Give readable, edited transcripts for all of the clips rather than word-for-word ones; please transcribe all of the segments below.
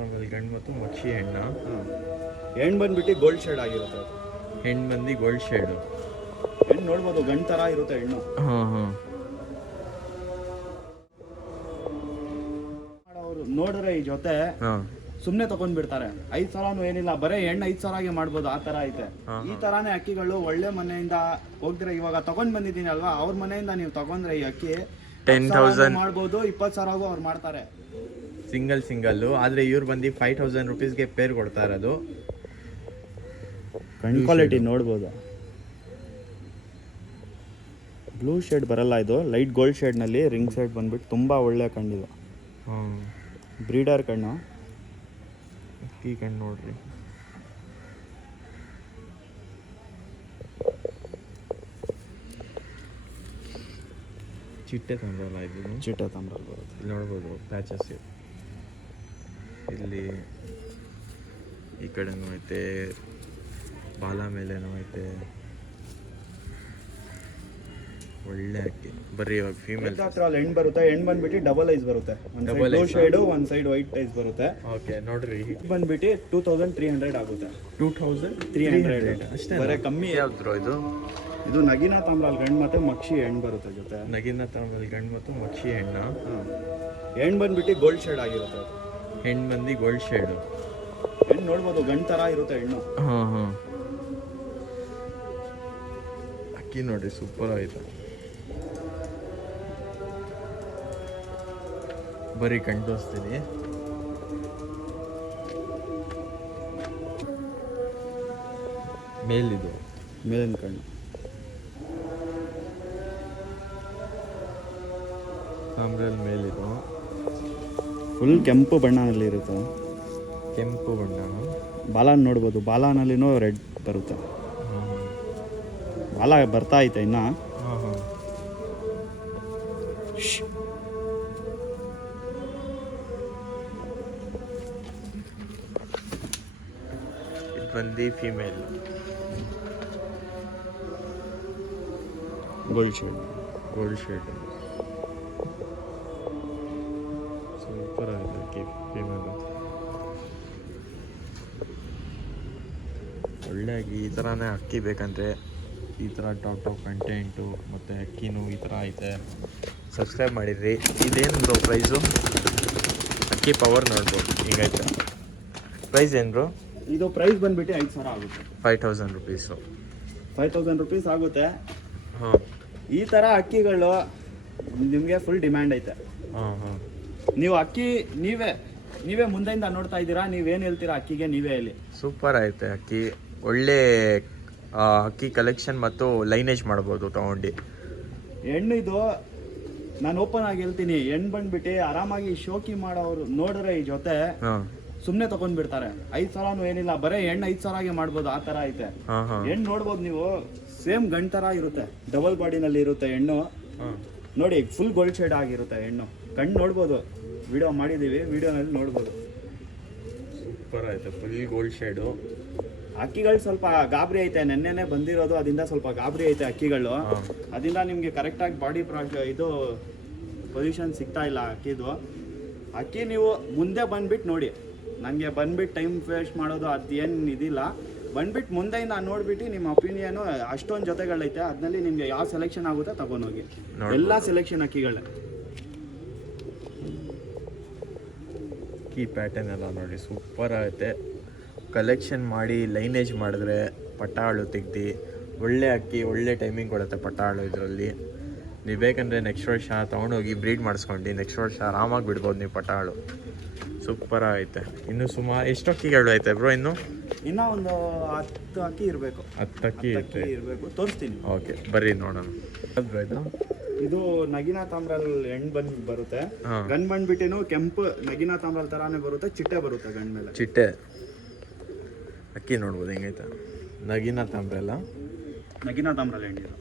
ಆಮೇಲೆ ಗಂಡು ಮತ್ತು ಮಕ್ಷಿ ಹೆಣ್ಣ. ಹೆಣ್ಣು ಬಂದ್ಬಿಟ್ಟು ಗೋಲ್ಡ್ ಶೇಡ್ ಆಗಿರುತ್ತೆ ಅದು. ಹೆಣ್ಣು ಬಂದು ಗೋಲ್ಡ್ ಶೇಡು. ಹೆಣ್ಣು ನೋಡ್ಬೋದು, ಗಂಡು ಥರ ಇರುತ್ತೆ ಹೆಣ್ಣು. ಹಾಂ ಹಾಂ. ಅವರು ನೋಡಿದ್ರೆ ಈ ಜೊತೆ ಹಾಂ ಸುಮ್ಮನೆ ತಗೊಂಡ್ಬಿಡ್ತಾರೆ. 5 ಸಾವಿರನೂ ಏನಿಲ್ಲ, ಬರೀ ಹೆಣ್ಣು 5 ಸಾವಿರಗೆ ಮಾಡ್ಬೋದು, ಆ ಥರ ಐತೆ. ಈ ಥರಾನೇ ಅಕ್ಕಿಗಳು ಒಳ್ಳೆ ಮನೆಯಿಂದ ಹೋಗ್ತಾರೆ. ಇವಾಗ ತಗೊಂಡ್ ಬಂದಿದ್ದೀನಿ ಅಲ್ವಾ, ಅವ್ರ ಮನೆಯಿಂದ ನೀವು ತಗೊಂಡ್ರೆ ಈ ಅಕ್ಕಿ 10,000 ಮಾಡ್ಬೋದು, 20 ಸಾವಿರಗೂ ಅವ್ರು ಮಾಡ್ತಾರೆ ಸಿಂಗಲ್ಲು. ಆದರೆ ಇವ್ರು ಬಂದು 5,000 ರುಪೀಸ್ಗೆ ಪೇರ್ ಕೊಡ್ತಾ ಇರೋದು. ಕಣ್ ಕ್ವಾಲಿಟಿ ನೋಡ್ಬೋದು. ಬ್ಲೂ ಶೇಡ್ ಬರಲ್ಲ, ಇದು ಲೈಟ್ ಗೋಲ್ಡ್ ಶೇಡ್ನಲ್ಲಿ ರಿಂಗ್ ಶೇಡ್ ಬಂದ್ಬಿಟ್ಟು ತುಂಬ ಒಳ್ಳೆ ಕಣ್ಣಿದು. ಬ್ರೀಡರ್ ಕಣ್ಣು. ಈ ಕಣ್ಣು ನೋಡ್ರಿ, ಚಿಟ್ಟೆ ತಂದ್ರಲ್ಲ ಇದು. ಚಿಟ್ಟೆ ತಂಬ್ರಲ್ಲಿ ಬರುತ್ತೆ, ಇಲ್ಲಿ ನೋಡ್ಬೋದು ಪ್ಯಾಚಸ್. ಇಲ್ಲಿ ಈ ಕಡೆನೂ ಐತೆ, ಬಾಲ ಮೇಲೇನೂ ಐತೆ. ಒಳ್ಳೆ ಅಕ್ಕಿ. ಬರ್ರಿ ಇವಾಗ ಫೀಮೇಲ್ ಹತ್ರ ಅಲ್ಲಿ ಹೆಣ್ಣು ಬರುತ್ತೆ. ಹೆಣ್ಣು ಬಂದ್ಬಿಟ್ಟು ಡಬಲ್ ಐಸ್ ಬರುತ್ತೆ, ಒಂದು ಸೈಡ್ ಬ್ಲೂ ಶೇಡು, ಒಂದು ಸೈಡ್ ವೈಟ್ ಐಸ್ ಬರುತ್ತೆ. ಓಕೆ ನೋಡ್ರಿ, ಬಂದ್ಬಿಟ್ಟು 2300 ಆಗುತ್ತೆ. 2300 ಅಷ್ಟೇ, ಬರೀ ಕಮ್ಮಿ. ಯಾವ್ದು ಇದು? ಇದು ನಗಿನಾ ತಾಮ್ರಲ್ಲಿ ಗಂಡು ಮತ್ತೆ ಮಕ್ಷಿ ಹೆಣ್ಣು ಬರುತ್ತೆ ಜೊತೆ. ನಗಿನ ತಾಮ್ರಲ್ಲಿ ಗಂಡು ಮತ್ತು ಮಕ್ಷಿ ಹೆಣ್ಣ. ಹೆಣ್ಣು ಬಂದ್ಬಿಟ್ಟು ಗೋಲ್ಡ್ ಶೇಡ್ ಆಗಿರುತ್ತೆ ಅದು. ಹೆಣ್ಣು ಬಂದು ಗೋಲ್ಡ್ ಶೇಡು. ಹೆಣ್ಣು ನೋಡ್ಬೋದು, ಗಂಡು ಥರ ಇರುತ್ತೆ ಹೆಣ್ಣು. ಹಾಂ ಹಾಂ. ಅಕ್ಕಿ ನೋಡ್ರಿ ಸೂಪರ್ ಆಯ್ತು. ಬರೀ ಕಣ್ ತೋರಿಸ್ತೀನಿ. ಮೇಲಿದು ಮೇಲಿನ ಕಣ್ಣು ತಾಮ್ರಲ್ಲಿ ಮೇಲಿದು ಫುಲ್ ಕೆಂಪು ಬಣ್ಣನಲ್ಲಿ ಇರುತ್ತೆ. ಕೆಂಪು ಬಣ್ಣ. ಬಾಲ ನೋಡ್ಬೋದು, ಬಾಲನಲ್ಲಿನೂ ರೆಡ್ ಬರುತ್ತೆ. ಬಾಲ ಬರ್ತಾ ಐತೆ ಇನ್ನ. ಹಾಂ ಹಾಂ. ಇದು ಬಂದು female gold shade. Gold shade super ಆಗಿದೆ ಅಕ್ಕಿ ಫೀಮೇಲ್. ಒಳ್ಳೆಯಾಗಿ ಈ ಥರನೇ ಅಕ್ಕಿ ಬೇಕಂದರೆ ಈ ಥರ ಟಾಪ್ ಕಂಟೆಂಟು ಮತ್ತು ಅಕ್ಕಿನೂ ಈ ಥರ ಐತೆ. ಸಬ್ಸ್ಕ್ರೈಬ್ ಮಾಡಿದ್ರಿ. ಇದೇನು ಬ್ರೋ ಪ್ರೈಸು? ಅಕ್ಕಿ ಪವರ್ ನೋಡ್ಬೋದು ಹಿಂಗೈತೆ. ಪ್ರೈಸ್ ಏನು ಬ್ರೋ? ಇದು ಪ್ರೈಸ್ ಬಂದ್ಬಿಟ್ಟು 5,000 ಆಗುತ್ತೆ. 5,000 ರುಪೀಸು. 5,000 ರುಪೀಸ್ ಆಗುತ್ತೆ. ಹಾಂ. ಈ ಥರ ಅಕ್ಕಿಗಳು ನಿಮಗೆ ಫುಲ್ ಡಿಮ್ಯಾಂಡ್ ಐತೆ. ಹಾಂ ಹಾಂ. ನೀವು ಅಕ್ಕಿ ನೀವೇ ಮುಂದೆಯಿಂದ ನೋಡ್ತಾ ಇದ್ದೀರಾ, ನೀವೇನು ಹೇಳ್ತೀರಾ ಅಕ್ಕಿಗೆ ನೀವೇ ಹೇಳಿ. ಸೂಪರ್ ಐತೆ ಅಕ್ಕಿ. ಒಳ್ಳೆ ಅಕ್ಕಿ ಕಲೆಕ್ಷನ್ ಮತ್ತು ಲೈನೇಜ್ ಮಾಡ್ಬೋದು ತೊಗೊಂಡು. ಹೆಣ್ಣು ಇದು ನಾನು ಓಪನ್ ಆಗಿ ಹೇಳ್ತೀನಿ, ಹೆಣ್ಣು ಬಂದ್ಬಿಟ್ಟು ಆರಾಮಾಗಿ ಶೋಕಿ ಮಾಡೋರು ನೋಡಿದ್ರೆ ಈ ಜೊತೆ ಸುಮ್ಮನೆ ತಗೊಂಡ್ಬಿಡ್ತಾರೆ. 5 ಸಾವಿರನೂ ಏನಿಲ್ಲ, ಬರೀ ಹೆಣ್ಣು 5 ಸಾವಿರಗೆ ಮಾಡ್ಬೋದು, ಆ ಥರ ಐತೆ. ಹೆಣ್ಣು ನೋಡ್ಬೋದು ನೀವು, ಸೇಮ್ ಗಂಡು ಥರ ಇರುತ್ತೆ, ಡಬಲ್ ಬಾಡಿನಲ್ಲಿ ಇರುತ್ತೆ ಹೆಣ್ಣು. ನೋಡಿ ಫುಲ್ ಗೋಲ್ಡ್ ಶೇಡ್ ಆಗಿರುತ್ತೆ ಹೆಣ್ಣು. ಕಣ್ಣು ನೋಡ್ಬೋದು, ವಿಡಿಯೋ ಮಾಡಿದ್ದೀವಿ, ವಿಡಿಯೋನಲ್ಲಿ ನೋಡ್ಬೋದು. ಸೂಪರ್ ಐತೆ, ಫುಲ್ ಗೋಲ್ಡ್ ಶೇಡು. ಅಕ್ಕಿಗಳು ಸ್ವಲ್ಪ ಗಾಬರಿ ಐತೆ, ನೆನ್ನೆನೆ ಬಂದಿರೋದು, ಅದರಿಂದ ಸ್ವಲ್ಪ ಗಾಬರಿ ಐತೆ ಅಕ್ಕಿಗಳು. ಅದರಿಂದ ನಿಮಗೆ ಕರೆಕ್ಟಾಗಿ ಬಾಡಿ ಇದು ಪೊಸಿಷನ್ ಸಿಗ್ತಾ ಇಲ್ಲ ಅಕ್ಕಿದು. ಅಕ್ಕಿ ನೀವು ಮುಂದೆ ಬಂದ್ಬಿಟ್ಟು ನೋಡಿ, ನನಗೆ ಬಂದ್ಬಿಟ್ಟು ಟೈಮ್ ವೇಸ್ಟ್ ಮಾಡೋದು ಅದೇನು ಇದಿಲ್ಲ. ಬಂದ್ಬಿಟ್ಟು ಮುಂದೆಯಿಂದ ನೋಡ್ಬಿಟ್ಟು ನಿಮ್ಮ ಒಪಿನಿಯನು ಅಷ್ಟೊಂದು ಜೊತೆಗಳೈತೆ, ಅದರಲ್ಲಿ ನಿಮಗೆ ಯಾವ ಸೆಲೆಕ್ಷನ್ ಆಗುತ್ತೆ ತಗೊಂಡೋಗಿ. ಎಲ್ಲ ಸೆಲೆಕ್ಷನ್ ಅಕ್ಕಿಗಳೇ. ಅಕ್ಕಿ ಪ್ಯಾಟರ್ನ್ ಎಲ್ಲ ನೋಡಿ ಸೂಪರ್ ಆಗುತ್ತೆ. ಕಲೆಕ್ಷನ್ ಮಾಡಿ ಲೈನೇಜ್ ಮಾಡಿದ್ರೆ ಪಟ್ಟಾಳು ತೆಗ್ದು ಒಳ್ಳೆ ಅಕ್ಕಿ, ಒಳ್ಳೆ ಟೈಮಿಂಗ್ ಕೊಡುತ್ತೆ ಪಟ್ಟಾಳು ಇದರಲ್ಲಿ. ನೀವು ಬೇಕಂದರೆ ನೆಕ್ಸ್ಟ್ ವರ್ಷ ತೊಗೊಂಡೋಗಿ ಬ್ರೀಡ್ ಮಾಡಿಸ್ಕೊಂಡು ನೆಕ್ಸ್ಟ್ ವರ್ಷ ಆರಾಮಾಗಿ ಬಿಡ್ಬೋದು ನೀವು ಪಟ್ಟಾಳು. ಸೂಪರ್ ಐತೆ. ಇನ್ನು ಸುಮಾರು ಎಷ್ಟು ಅಕ್ಕಿಗಳು ಐತೆ ಬ್ರೋ? ಇನ್ನೂ ಒಂದು 10 ಅಕ್ಕಿ ಇರಬೇಕು. 10 ಅಕ್ಕಿ ಇರಬೇಕು, ತೋರಿಸ್ತೀನಿ. ಓಕೆ ಬರ್ರಿ ನೋಡೋಣ. ಇದು ನಗಿನಾ ತಾಮ್ರಲ್ಲಿ ಹೆಣ್ಣು ಬರುತ್ತೆ. ಗಂಡು ಬಂದ್ಬಿಟ್ಟೇನು ಕೆಂಪು ನಗಿನಾ ತಾಮ್ರಲ್ಲಿ ಥರಾನೇ ಬರುತ್ತೆ, ಚಿಟ್ಟೆ ಬರುತ್ತೆ ಗಂಡ ಮೇಲೆ. ಚಿಟ್ಟೆ ಅಕ್ಕಿ ನೋಡ್ಬೋದು ಹೆಂಗೈತೆ. ನಗಿನಾ ತಾಮ್ರಲ್ಲ, ನಗಿನಾ ತಾಮ್ರಲ್ಲಿ ಹೆಣ್ಣಿದು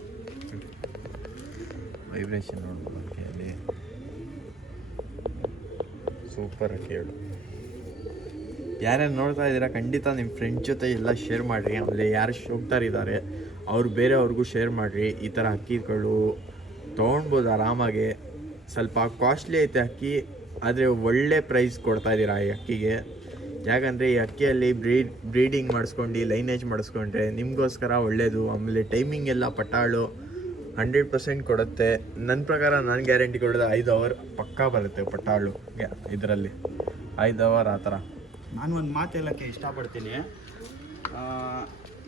ವೈಬ್ರೇಷನ್ ನೋಡ್ಬೋದು ಅಕ್ಕಿಯಲ್ಲಿ. ಸೂಪರ್ ಅಕ್ಕಿ ಹೇಳು. ಯಾರ್ಯಾರು ನೋಡ್ತಾ ಇದ್ದೀರಾ ಖಂಡಿತ ನಿಮ್ಮ ಫ್ರೆಂಡ್ಸ್ ಜೊತೆ ಎಲ್ಲ ಶೇರ್ ಮಾಡಿರಿ. ಆಮೇಲೆ ಯಾರು ಹೋಗ್ತಾರಿದ್ದಾರೆ ಅವ್ರು ಬೇರೆಯವ್ರಿಗೂ ಶೇರ್ ಮಾಡಿರಿ. ಈ ಥರ ಅಕ್ಕಿಗಳು ತೊಗೊಳ್ಬೋದು ಆರಾಮಾಗಿ. ಸ್ವಲ್ಪ ಕಾಸ್ಟ್ಲಿ ಐತೆ ಅಕ್ಕಿ, ಆದರೆ ಒಳ್ಳೆ ಪ್ರೈಸ್ ಕೊಡ್ತಾಯಿದ್ದೀರಾ ಈ ಅಕ್ಕಿಗೆ. ಯಾಕಂದರೆ ಈ ಅಕ್ಕಿಯಲ್ಲಿ ಬ್ರೀಡಿಂಗ್ ಮಾಡಿಸ್ಕೊಂಡು ಲೈನೇಜ್ ಮಾಡಿಸ್ಕೊಂಡ್ರೆ ನಿಮಗೋಸ್ಕರ ಒಳ್ಳೆಯದು. ಆಮೇಲೆ ಟೈಮಿಂಗ್ ಎಲ್ಲ ಪಟಾಳು 100% ಕೊಡುತ್ತೆ. ನನ್ನ ಪ್ರಕಾರ ನಾನು ಗ್ಯಾರಂಟಿ ಕೊಡೋದು 5 ಅವರ್ ಪಕ್ಕಾ ಬರುತ್ತೆ ಪಟಾಳು ಇದರಲ್ಲಿ, 5 ಅವರ್ ಆ ಥರ. ನಾನು ಒಂದು ಮಾತು ಹೇಳೋಕ್ಕೆ ಇಷ್ಟಪಡ್ತೀನಿ.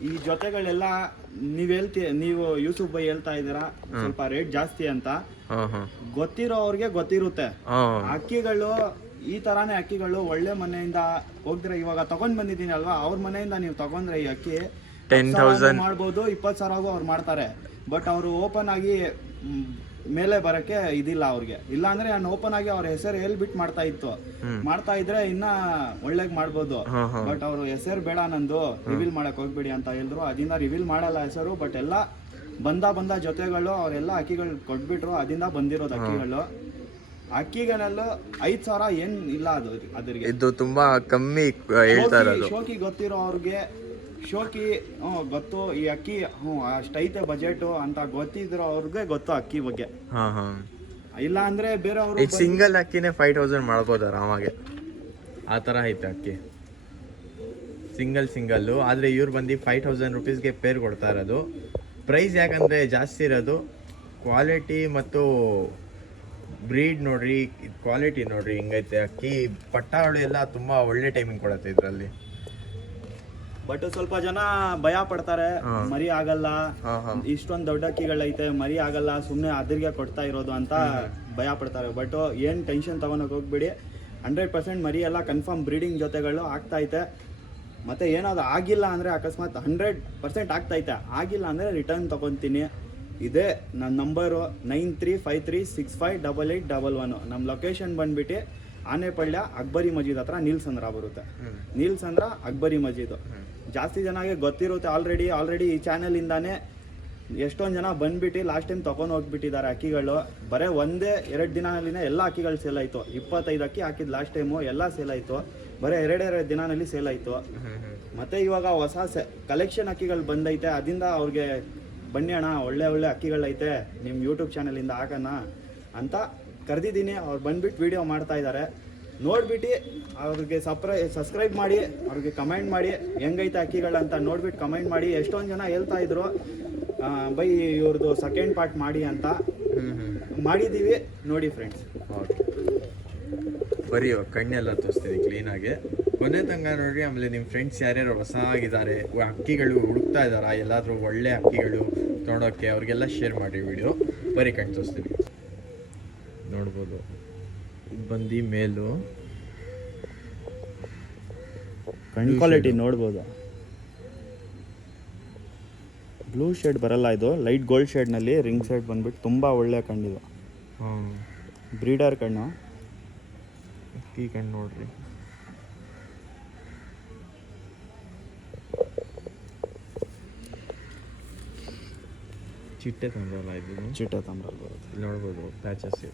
ಈ ಜೊತೆಗಳೆಲ್ಲ ನೀವು ಯೂಸುಫ್ ಬೈ ಹೇಳ್ತಾ ಇದ್ದೀರಾ ಸ್ವಲ್ಪ ರೇಟ್ ಜಾಸ್ತಿ ಅಂತ. ಗೊತ್ತಿರೋ ಅವ್ರಿಗೆ ಗೊತ್ತಿರುತ್ತೆ. ಅಕ್ಕಿಗಳು ಈ ತರಾನೇ ಅಕ್ಕಿಗಳು ಒಳ್ಳೆ ಮನೆಯಿಂದ ಹೋಗಿದ್ರೆ, ಇವಾಗ ತಗೊಂಡ್ ಬಂದಿದ್ದೀನಿ ಅಲ್ವಾ, ಅವ್ರ ಮನೆಯಿಂದ ನೀವು ತಗೊಂಡ್ರೆ ಈ ಅಕ್ಕಿ 10,000 ಮಾಡ್ಬೋದು, 20,000 ಅವ್ರು ಮಾಡ್ತಾರೆ. ಬಟ್ ಅವರು ಓಪನ್ ಆಗಿ ಮೇಲೆ ಬರಕ್ಕೆ ಇದಿಲ್ಲ ಅವ್ರಿಗೆ. ಇಲ್ಲ ಅಂದ್ರೆ ನಾನು ಓಪನ್ ಆಗಿ ಅವ್ರ ಹೆಸರು ಹೇಳ್ಬಿಟ್ಟು ಮಾಡ್ತಾ ಇದ್ರೆ ಇನ್ನ ಒಳ್ಳೆಗ್ ಮಾಡ್ಬೋದು. ಬಟ್ ಅವ್ರು ಹೆಸರು ಬೇಡ, ನಂದು ರಿವೀಲ್ ಮಾಡಕ್ ಹೋಗ್ಬೇಡಿ ಅಂತ ಹೇಳಿದ್ರು. ಅದರಿಂದ ರಿವೀಲ್ ಮಾಡಲ್ಲ ಹೆಸರು. ಬಟ್ ಎಲ್ಲ ಬಂದ ಜೊತೆಗಳು ಅವರೆಲ್ಲ ಅಕ್ಕಿಗಳು ಕೊಟ್ಬಿಟ್ರು. ಅದರಿಂದ ಬಂದಿರೋದು ಅಕ್ಕಿಗಳಲ್ಲೂ 5,000 ಏನ್ ಇಲ್ಲ. ಅದ್ರಿಗೆ ಇದು ತುಂಬಾ ಕಮ್ಮಿ ಹೇಳ್ತಾ ಇರೋದು. ಶೋಕಿ ಗೊತ್ತಿರೋ ಅವ್ರಿಗೆ ಶೋಕಿ ಗೊತ್ತು ಈ ಅಕ್ಕಿ ಅಷ್ಟೈತೆ ಬಜೆಟ್ ಅಂತ ಗೊತ್ತಿದ್ರು ಅವ್ರಿಗೆ ಗೊತ್ತು ಅಕ್ಕಿ ಬಗ್ಗೆ. ಇಲ್ಲ ಅಂದ್ರೆ ಬೇರೆಯವರು ಸಿಂಗಲ್ ಅಕ್ಕಿನೇ 5,000 ಮಾಡ್ಬೋದು ಆರಾಮಾಗೆ. ಆ ಥರ ಐತೆ ಅಕ್ಕಿ ಸಿಂಗಲ್ಲು. ಆದರೆ ಇವ್ರು ಬಂದು 5,000 ರುಪೀಸ್ಗೆ ಪೇರ್ ಕೊಡ್ತಾ ಇರೋದು. ಪ್ರೈಸ್ ಯಾಕಂದರೆ ಜಾಸ್ತಿ ಇರೋದು ಕ್ವಾಲಿಟಿ ಮತ್ತು ಬ್ರೀಡ್ ನೋಡ್ರಿ, ಕ್ವಾಲಿಟಿ ನೋಡ್ರಿ ಹಿಂಗೈತೆ ಅಕ್ಕಿ. ಪಟ್ಟಾಳು ಎಲ್ಲ ತುಂಬ ಒಳ್ಳೆ ಟೈಮಿಂಗ್ ಕೊಡುತ್ತೆ ಇದರಲ್ಲಿ. ಬಟ್ ಸ್ವಲ್ಪ ಜನ ಭಯ ಪಡ್ತಾರೆ, ಮರಿ ಆಗಲ್ಲ, ಇಷ್ಟೊಂದು ದೊಡ್ಡ ಅಕ್ಕಿಗಳೈತೆ ಮರಿ ಆಗಲ್ಲ, ಸುಮ್ಮನೆ ಅದ್ರಿಗೆ ಕೊಡ್ತಾ ಇರೋದು ಅಂತ ಭಯ ಪಡ್ತಾರೆ. ಬಟ್ ಏನು ಟೆನ್ಷನ್ ತಗೊಳಕ್ ಹೋಗ್ಬಿಡಿ. 100% ಮರಿ ಎಲ್ಲ ಕನ್ಫರ್ಮ್ ಬ್ರೀಡಿಂಗ್ ಜೊತೆಗಳು ಆಗ್ತೈತೆ. ಮತ್ತೆ ಏನಾದ್ರು ಆಗಿಲ್ಲ ಅಂದರೆ ಅಕಸ್ಮಾತ್ 100% ಆಗ್ತೈತೆ, ಆಗಿಲ್ಲ ಅಂದರೆ ರಿಟರ್ನ್ ತಗೊತೀನಿ. ಇದೇ ನನ್ನ ನಂಬರು 9353658811. ನಮ್ಮ ಲೊಕೇಶನ್ ಬಂದ್ಬಿಟ್ಟು ಆನೆಪಳ್ಯ ಅಕ್ಬರಿ ಮಜೀದ್ ಹತ್ರ ನೀಲ್ಸಂದ್ರ ಬರುತ್ತೆ. ನೀಲ್ಸಂದ್ರ ಅಕ್ಬರಿ ಮಜೀದು ಜಾಸ್ತಿ ಜನಗೆ ಗೊತ್ತಿರುತ್ತೆ ಆಲ್ರೆಡಿ ಈ ಚಾನೆಲಿಂದಾನೇ ಎಷ್ಟೊಂದು ಜನ ಬಂದ್ಬಿಟ್ಟು ಲಾಸ್ಟ್ ಟೈಮ್ ತೊಗೊಂಡು ಹೋಗ್ಬಿಟ್ಟಿದ್ದಾರೆ ಅಕ್ಕಿಗಳು. ಬರೀ 1-2 ದಿನದಲ್ಲಿನೇ ಎಲ್ಲ ಅಕ್ಕಿಗಳು ಸೇಲ್ ಆಯಿತು. 25 ಅಕ್ಕಿ ಹಾಕಿದ್ದು ಲಾಸ್ಟ್ ಟೈಮು, ಎಲ್ಲ ಸೇಲ್ ಆಯಿತು. ಬರೀ 2 ದಿನದಲ್ಲಿ ಸೇಲ್ ಆಯಿತು. ಮತ್ತು ಇವಾಗ ಹೊಸ ಕಲೆಕ್ಷನ್ ಅಕ್ಕಿಗಳು ಬಂದೈತೆ. ಅದರಿಂದ ಅವ್ರಿಗೆ ಬನ್ನಿ ಅಣ್ಣ ಒಳ್ಳೆ ಅಕ್ಕಿಗಳೈತೆ ನಿಮ್ಮ ಯೂಟ್ಯೂಬ್ ಚಾನಲಿಂದ ಹಾಕೋಣ ಅಂತ ಕರೆದಿದ್ದೀನಿ. ಅವ್ರು ಬಂದ್ಬಿಟ್ಟು ವಿಡಿಯೋ ಮಾಡ್ತಾ ಇದ್ದಾರೆ. ನೋಡ್ಬಿಟ್ಟು ಅವ್ರಿಗೆ ಸಬ್ಸ್ಕ್ರೈಬ್ ಮಾಡಿ, ಅವ್ರಿಗೆ ಕಮೆಂಟ್ ಮಾಡಿ ಹೆಂಗೈತೆ ಅಕ್ಕಿಗಳಂತ ನೋಡ್ಬಿಟ್ಟು ಕಮೆಂಟ್ ಮಾಡಿ. ಎಷ್ಟೊಂದು ಜನ ಹೇಳ್ತಾ ಇದ್ರು ಬೈ ಇವ್ರದ್ದು ಸೆಕೆಂಡ್ ಪಾರ್ಟ್ ಮಾಡಿ ಅಂತ. ಮಾಡಿದ್ದೀವಿ ನೋಡಿ ಫ್ರೆಂಡ್ಸ್. ಬರೀ ಕಣ್ಣೆಲ್ಲ ತೋರಿಸ್ತೀನಿ ಕ್ಲೀನಾಗಿ ಕೊನೆ ತನಕ ನೋಡ್ರಿ. ಆಮೇಲೆ ನಿಮ್ಮ ಫ್ರೆಂಡ್ಸ್ ಯಾರ್ಯಾರು ಹೊಸ ಆಗಿದ್ದಾರೆ, ಅಕ್ಕಿಗಳು ಹುಡುಕ್ತಾ ಇದ್ದಾರಾ, ಎಲ್ಲಾದರೂ ಒಳ್ಳೆ ಅಕ್ಕಿಗಳು ತೊಗೊಳೋಕ್ಕೆ, ಅವ್ರಿಗೆಲ್ಲ ಶೇರ್ ಮಾಡಿ ವಿಡಿಯೋ. ಬರೀ ಕಣ್ಣು ತೋರಿಸ್ತೀನಿ ನೋಡ್ಬೋದು. ಇದು ಬಂದು ಮೇಲು ಕಣ್ಣು ಕ್ವಾಲಿಟಿ ನೋಡ್ಬೋದು. ಬ್ಲೂ ಶೇಡ್ ಬರಲ್ಲ, ಇದು ಲೈಟ್ ಗೋಲ್ಡ್ ಶೇಡ್ನಲ್ಲಿ ರಿಂಗ್ ಶೇಡ್ ಬಂದ್ಬಿಟ್ಟು ತುಂಬ ಒಳ್ಳೆ ಕಣ್ಣಿದು. ಬ್ರೀಡರ್ ಕಣ್ಣು. ಅಕ್ಕಿ ಕಣ್ಣು ನೋಡ್ರಿ. ಚಿಟ್ಟೆ ತಂಬ್ರಲ್ಲ ಇದು, ಚಿಟ್ಟೆ ತಂಬ್ರಲ್ಲಿ ಬರುತ್ತೆ. ಇಲ್ಲಿ ನೋಡ್ಬೋದು ಪ್ಯಾಚಸ್.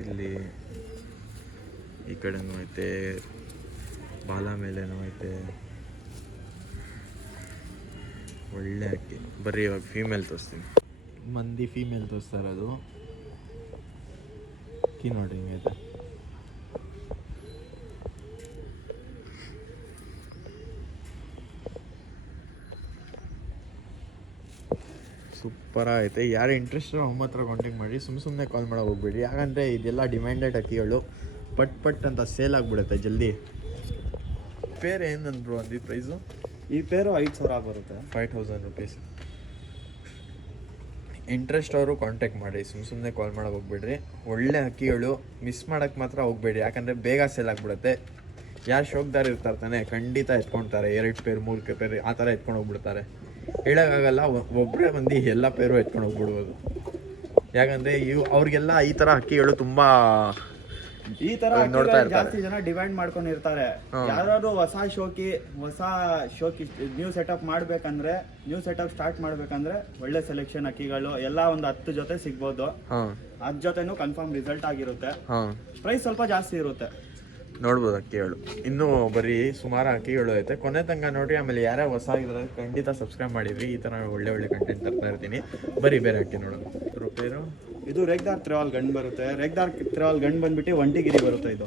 ಇಲ್ಲಿ ಈ ಕಡೆನೂ ಐತೆ, ಬಾಲ ಮೇಲೇನೂ ಐತೆ. ಒಳ್ಳೆ ಅಕ್ಕಿ. ಬರ್ರಿ ಇವಾಗ ಫೀಮೇಲ್ ತೋರಿಸ್ತೀನಿ. ಮಂದಿ ಫೀಮೇಲ್ ತೋರಿಸ್ತಾ ಇರೋದು. ಅಕ್ಕಿ ನೋಡಿ ಹಿಂಗೈತೆ. ಸೂಪರ್ ಐತೆ. ಯಾರು ಇಂಟ್ರೆಸ್ಟ್ ನಮ್ಮ ಹತ್ರ ಕಾಂಟ್ಯಾಕ್ಟ್ ಮಾಡಿ, ಸುಮ್ಮನೆ ಕಾಲ್ ಮಾಡೋಕೆ ಹೋಗ್ಬೇಡಿ. ಯಾಕಂದರೆ ಇದೆಲ್ಲ ಡಿಮ್ಯಾಂಡೆಡ್ ಅಕ್ಕಿಗಳು, ಪಟ್ ಅಂತ ಸೇಲ್ ಆಗಿಬಿಡುತ್ತೆ ಜಲ್ದಿ. ಪೇರ್ ಏನಂದ್ರು ಅಂದಿದ್ದು ಪ್ರೈಸು? ಈ ಪೇರು 5,000 ಬರುತ್ತೆ, 5,000 ರುಪೀಸ್. ಇಂಟ್ರೆಸ್ಟ್ ಅವರು ಕಾಂಟ್ಯಾಕ್ಟ್ ಮಾಡಿ, ಸುಮ್ಮನೆ ಕಾಲ್ ಮಾಡೋಕೆ ಹೋಗ್ಬೇಡ್ರಿ. ಒಳ್ಳೆ ಅಕ್ಕಿಗಳು, ಮಿಸ್ ಮಾಡೋಕ್ಕೆ ಮಾತ್ರ ಹೋಗ್ಬೇಡಿ. ಯಾಕಂದರೆ ಬೇಗ ಸೇಲ್ ಆಗಿಬಿಡುತ್ತೆ. ಯಾರು ಶೋಕ್ದಾರ ಇರ್ತಾರೆ ತಾನೆ, ಖಂಡಿತ ಎತ್ಕೊಳ್ತಾರೆ. 2 ಪೇರ್ 3 ಪೇರ್ ಆ ಥರ ಎತ್ಕೊಂಡು ಹೋಗ್ಬಿಡ್ತಾರೆ. ಹೇಳೋಕ್ಕಾಗಲ್ಲ, ಒಬ್ಬರೇ ಬಂದು ಎಲ್ಲ ಪೇರು ಎತ್ಕೊಂಡು ಹೋಗ್ಬಿಡ್ಬೋದು. ಯಾಕಂದರೆ ಅವ್ರಿಗೆಲ್ಲ ಈ ಥರ ಅಕ್ಕಿಗಳು ತುಂಬ ಈ ತರ ಜಾಸ್ತಿ ಜನ ಡಿಮ್ಯಾಂಡ್ ಮಾಡ್ಕೊಂಡಿರ್ತಾರೆ. ಯಾರಾದ್ರೂ ಹೊಸ ಶೋಕಿ ನ್ಯೂ ಸೆಟಪ್ ಮಾಡ್ಬೇಕಂದ್ರೆ, ನ್ಯೂ ಸೆಟಪ್ ಸ್ಟಾರ್ಟ್ ಮಾಡ್ಬೇಕಂದ್ರೆ ಒಳ್ಳೆ ಸೆಲೆಕ್ಷನ್ ಅಕ್ಕಿಗಳು ಎಲ್ಲ ಒಂದು 10 ಜೊತೆ ಸಿಗ್ಬೋದು. 10 ಜೊತೆನೂ ಕನ್ಫರ್ಮ್ ರಿಸಲ್ಟ್ ಆಗಿರುತ್ತೆ. ಪ್ರೈಸ್ ಸ್ವಲ್ಪ ಜಾಸ್ತಿ ಇರುತ್ತೆ. ನೋಡ್ಬೋದು ಅಕ್ಕಿಗಳು. ಇನ್ನೂ ಬರೀ ಸುಮಾರು ಅಕ್ಕಿಗಳು ಐತೆ. ಕೊನೆ ತನಕ ನೋಡ್ರಿ. ಆಮೇಲೆ ಯಾರೇ ಹೊಸ ಆಗಿದ್ರೆ ಖಂಡಿತ ಸಬ್ಸ್ಕ್ರೈಬ್ ಮಾಡಿದ್ರಿ. ಈ ಥರ ಒಳ್ಳೆ ಕಂಟೆಂಟ್ ತರ್ತಾ ಇರ್ತೀನಿ. ಬರೀ ಬೇರೆ ಅಕ್ಕಿ ನೋಡೋದು. ರೂಪಾಯಿ ಇದು ರೇಗ್ದಾರ್ ತ್ರಿವಾಲ್ ಗಂಡು ಬರುತ್ತೆ. ರೇಗ್ದಾರ್ ತ್ರಿವಾಲ್ ಗಂಡು ಬಂದ್ಬಿಟ್ಟು ಒಂಟಿಗಿರಿ ಬರುತ್ತೆ. ಇದು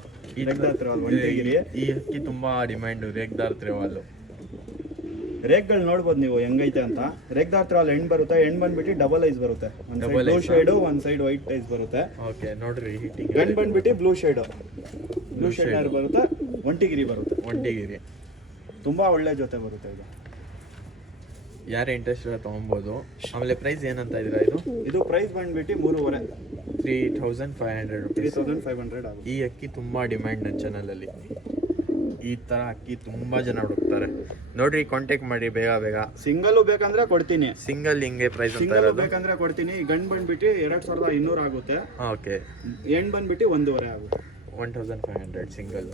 ರೇಗ್ದಾರ್ ತ್ರಿವಾಲ್ ಒಂಟಿಗಿರಿ. ಈ ಹಕ್ಕಿ ತುಂಬಾ ಡಿಮ್ಯಾಂಡ್ ರೇಗ್ದಾರ್ ತ್ರಿವಾಲ್. ರೇಗ್ಗಳು ನೋಡ್ಬೋದು ನೀವು ಹೆಂಗೈತೆ ಅಂತ. ರೇಗ್ದಾರ್ ತ್ರಿವಾಲ್ ಹೆಣ್ಣು ಬರುತ್ತೆ. ಹೆಣ್ಣು ಬಂದ್ಬಿಟ್ಟು ಡಬಲ್ ಐಸ್ ಬರುತ್ತೆ. ಒಂದು ಬ್ಲೂ ಶೇಡ್, ಒಂದು ಸೈಡ್ ವೈಟ್ ಐಸ್ ಬರುತ್ತೆ. ಓಕೆ ನೋಡ್ರಿ ಗಂಡು ಬಂದ್ಬಿಟ್ಟು ಬ್ಲೂ ಶೇಡ್ ಬರುತ್ತೆ. ಒಂಟಿಗಿರಿ ಬರುತ್ತೆ. ಒಂಟಿಗಿರಿ ತುಂಬಾ ಒಳ್ಳೆ ಜೊತೆ ಬರುತ್ತೆ ಇದು. ಯಾರು ಇಂಟ್ರೆಸ್ಟ್ ಇಲ್ಲ ತೊಗೊಬೋದು. ಆಮೇಲೆ ಪ್ರೈಸ್ ಏನಂತ ಇದ್ದೀರಾ ಇದು? ಇದು ಪ್ರೈಸ್ ಬಂದ್ಬಿಟ್ಟು 3,500 ರುಪೀಸ್. 3,500 ಆಗುತ್ತೆ. ಈ ಅಕ್ಕಿ ತುಂಬ ಡಿಮ್ಯಾಂಡ್ ನನ್ನ ಚಾನಲಲ್ಲಿ. ಈ ಥರ ಅಕ್ಕಿ ತುಂಬ ಜನ ಹುಡುಕ್ತಾರೆ ನೋಡ್ರಿ. ಕಾಂಟ್ಯಾಕ್ಟ್ ಮಾಡಿ ಬೇಗ ಬೇಗ. ಸಿಂಗಲ್ ಬೇಕಂದ್ರೆ ಕೊಡ್ತೀನಿ. ಸಿಂಗಲ್ ಹಿಂಗೆ ಪ್ರೈಸ್ ಅಂತ ಸಿಂಗಲ್ ಬೇಕಂದ್ರೆ ಕೊಡ್ತೀನಿ. ಗಂಡು ಬಂದ್ಬಿಟ್ಟು 2,200 ಆಗುತ್ತೆ. ಓಕೆ. ಹೆಣ್ಣು ಬಂದ್ಬಿಟ್ಟು 1,500 ಆಗುತ್ತೆ. 1,500 ಸಿಂಗಲ್.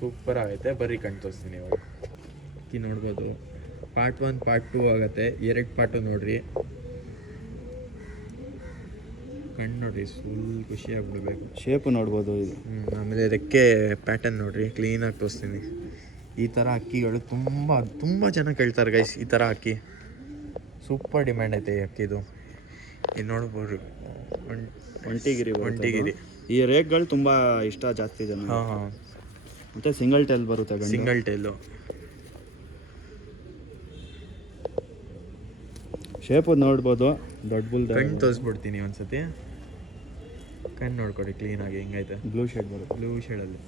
ಸೂಪರ್ ಆಗೈತೆ. ಬರೀ ಕಣ್ ತೋರಿಸ್ತೀನಿ ಇವಾಗ. ಅಕ್ಕಿ ನೋಡ್ಬೋದು. ಪಾರ್ಟ್ 1 ಪಾರ್ಟ್ 2 ಆಗುತ್ತೆ. 2 ಪಾರ್ಟು ನೋಡ್ರಿ. ಕಣ್ಣು ನೋಡ್ರಿ, ಫುಲ್ ಖುಷಿಯಾಗ್ಬಿಡ್ಬೇಕು. ಶೇಪ್ ನೋಡ್ಬೋದು ಇದು. ಆಮೇಲೆ ರೆಕ್ಕೆ ಪ್ಯಾಟರ್ನ್ ನೋಡ್ರಿ, ಕ್ಲೀನಾಗಿ ತೋರಿಸ್ತೀನಿ. ಈ ಥರ ಅಕ್ಕಿಗಳು ತುಂಬ ಜನ ಕೇಳ್ತಾರೆ ಗೈಸ್. ಈ ಥರ ಅಕ್ಕಿ ಸೂಪರ್ ಡಿಮ್ಯಾಂಡ್ ಐತೆ ಈ ಅಕ್ಕಿದು. ಇದು ನೋಡ್ಬೋದು ಒಂಟಿಗಿರಿ. ಈ ರೇಕ್ಗಳು ತುಂಬಾ ಇಷ್ಟ ಜಾಸ್ತಿ ಜನ. ಹಾಂ. ಮತ್ತೆ ಸಿಂಗಲ್ ಟೈಲ್ ಬರುತ್ತೆ. Single tile. ಶೇಪ್ ನೋಡ್ಬೋದು. ದೊಡ್ಡ ಬುಲ್ ಕಣ್ಣು ತೋರಿಸ್ಬಿಡ್ತೀನಿ ಒಂದ್ಸತಿ. ಕಣ್ಣು ನೋಡ್ಕೊಡಿ ಕ್ಲೀನಾಗಿ ಹೆಂಗೈತೆ. ಬ್ಲೂ ಶೇಡ್ ಬರುತ್ತೆ. ಬ್ಲೂ ಶೇಡಲ್ಲಿ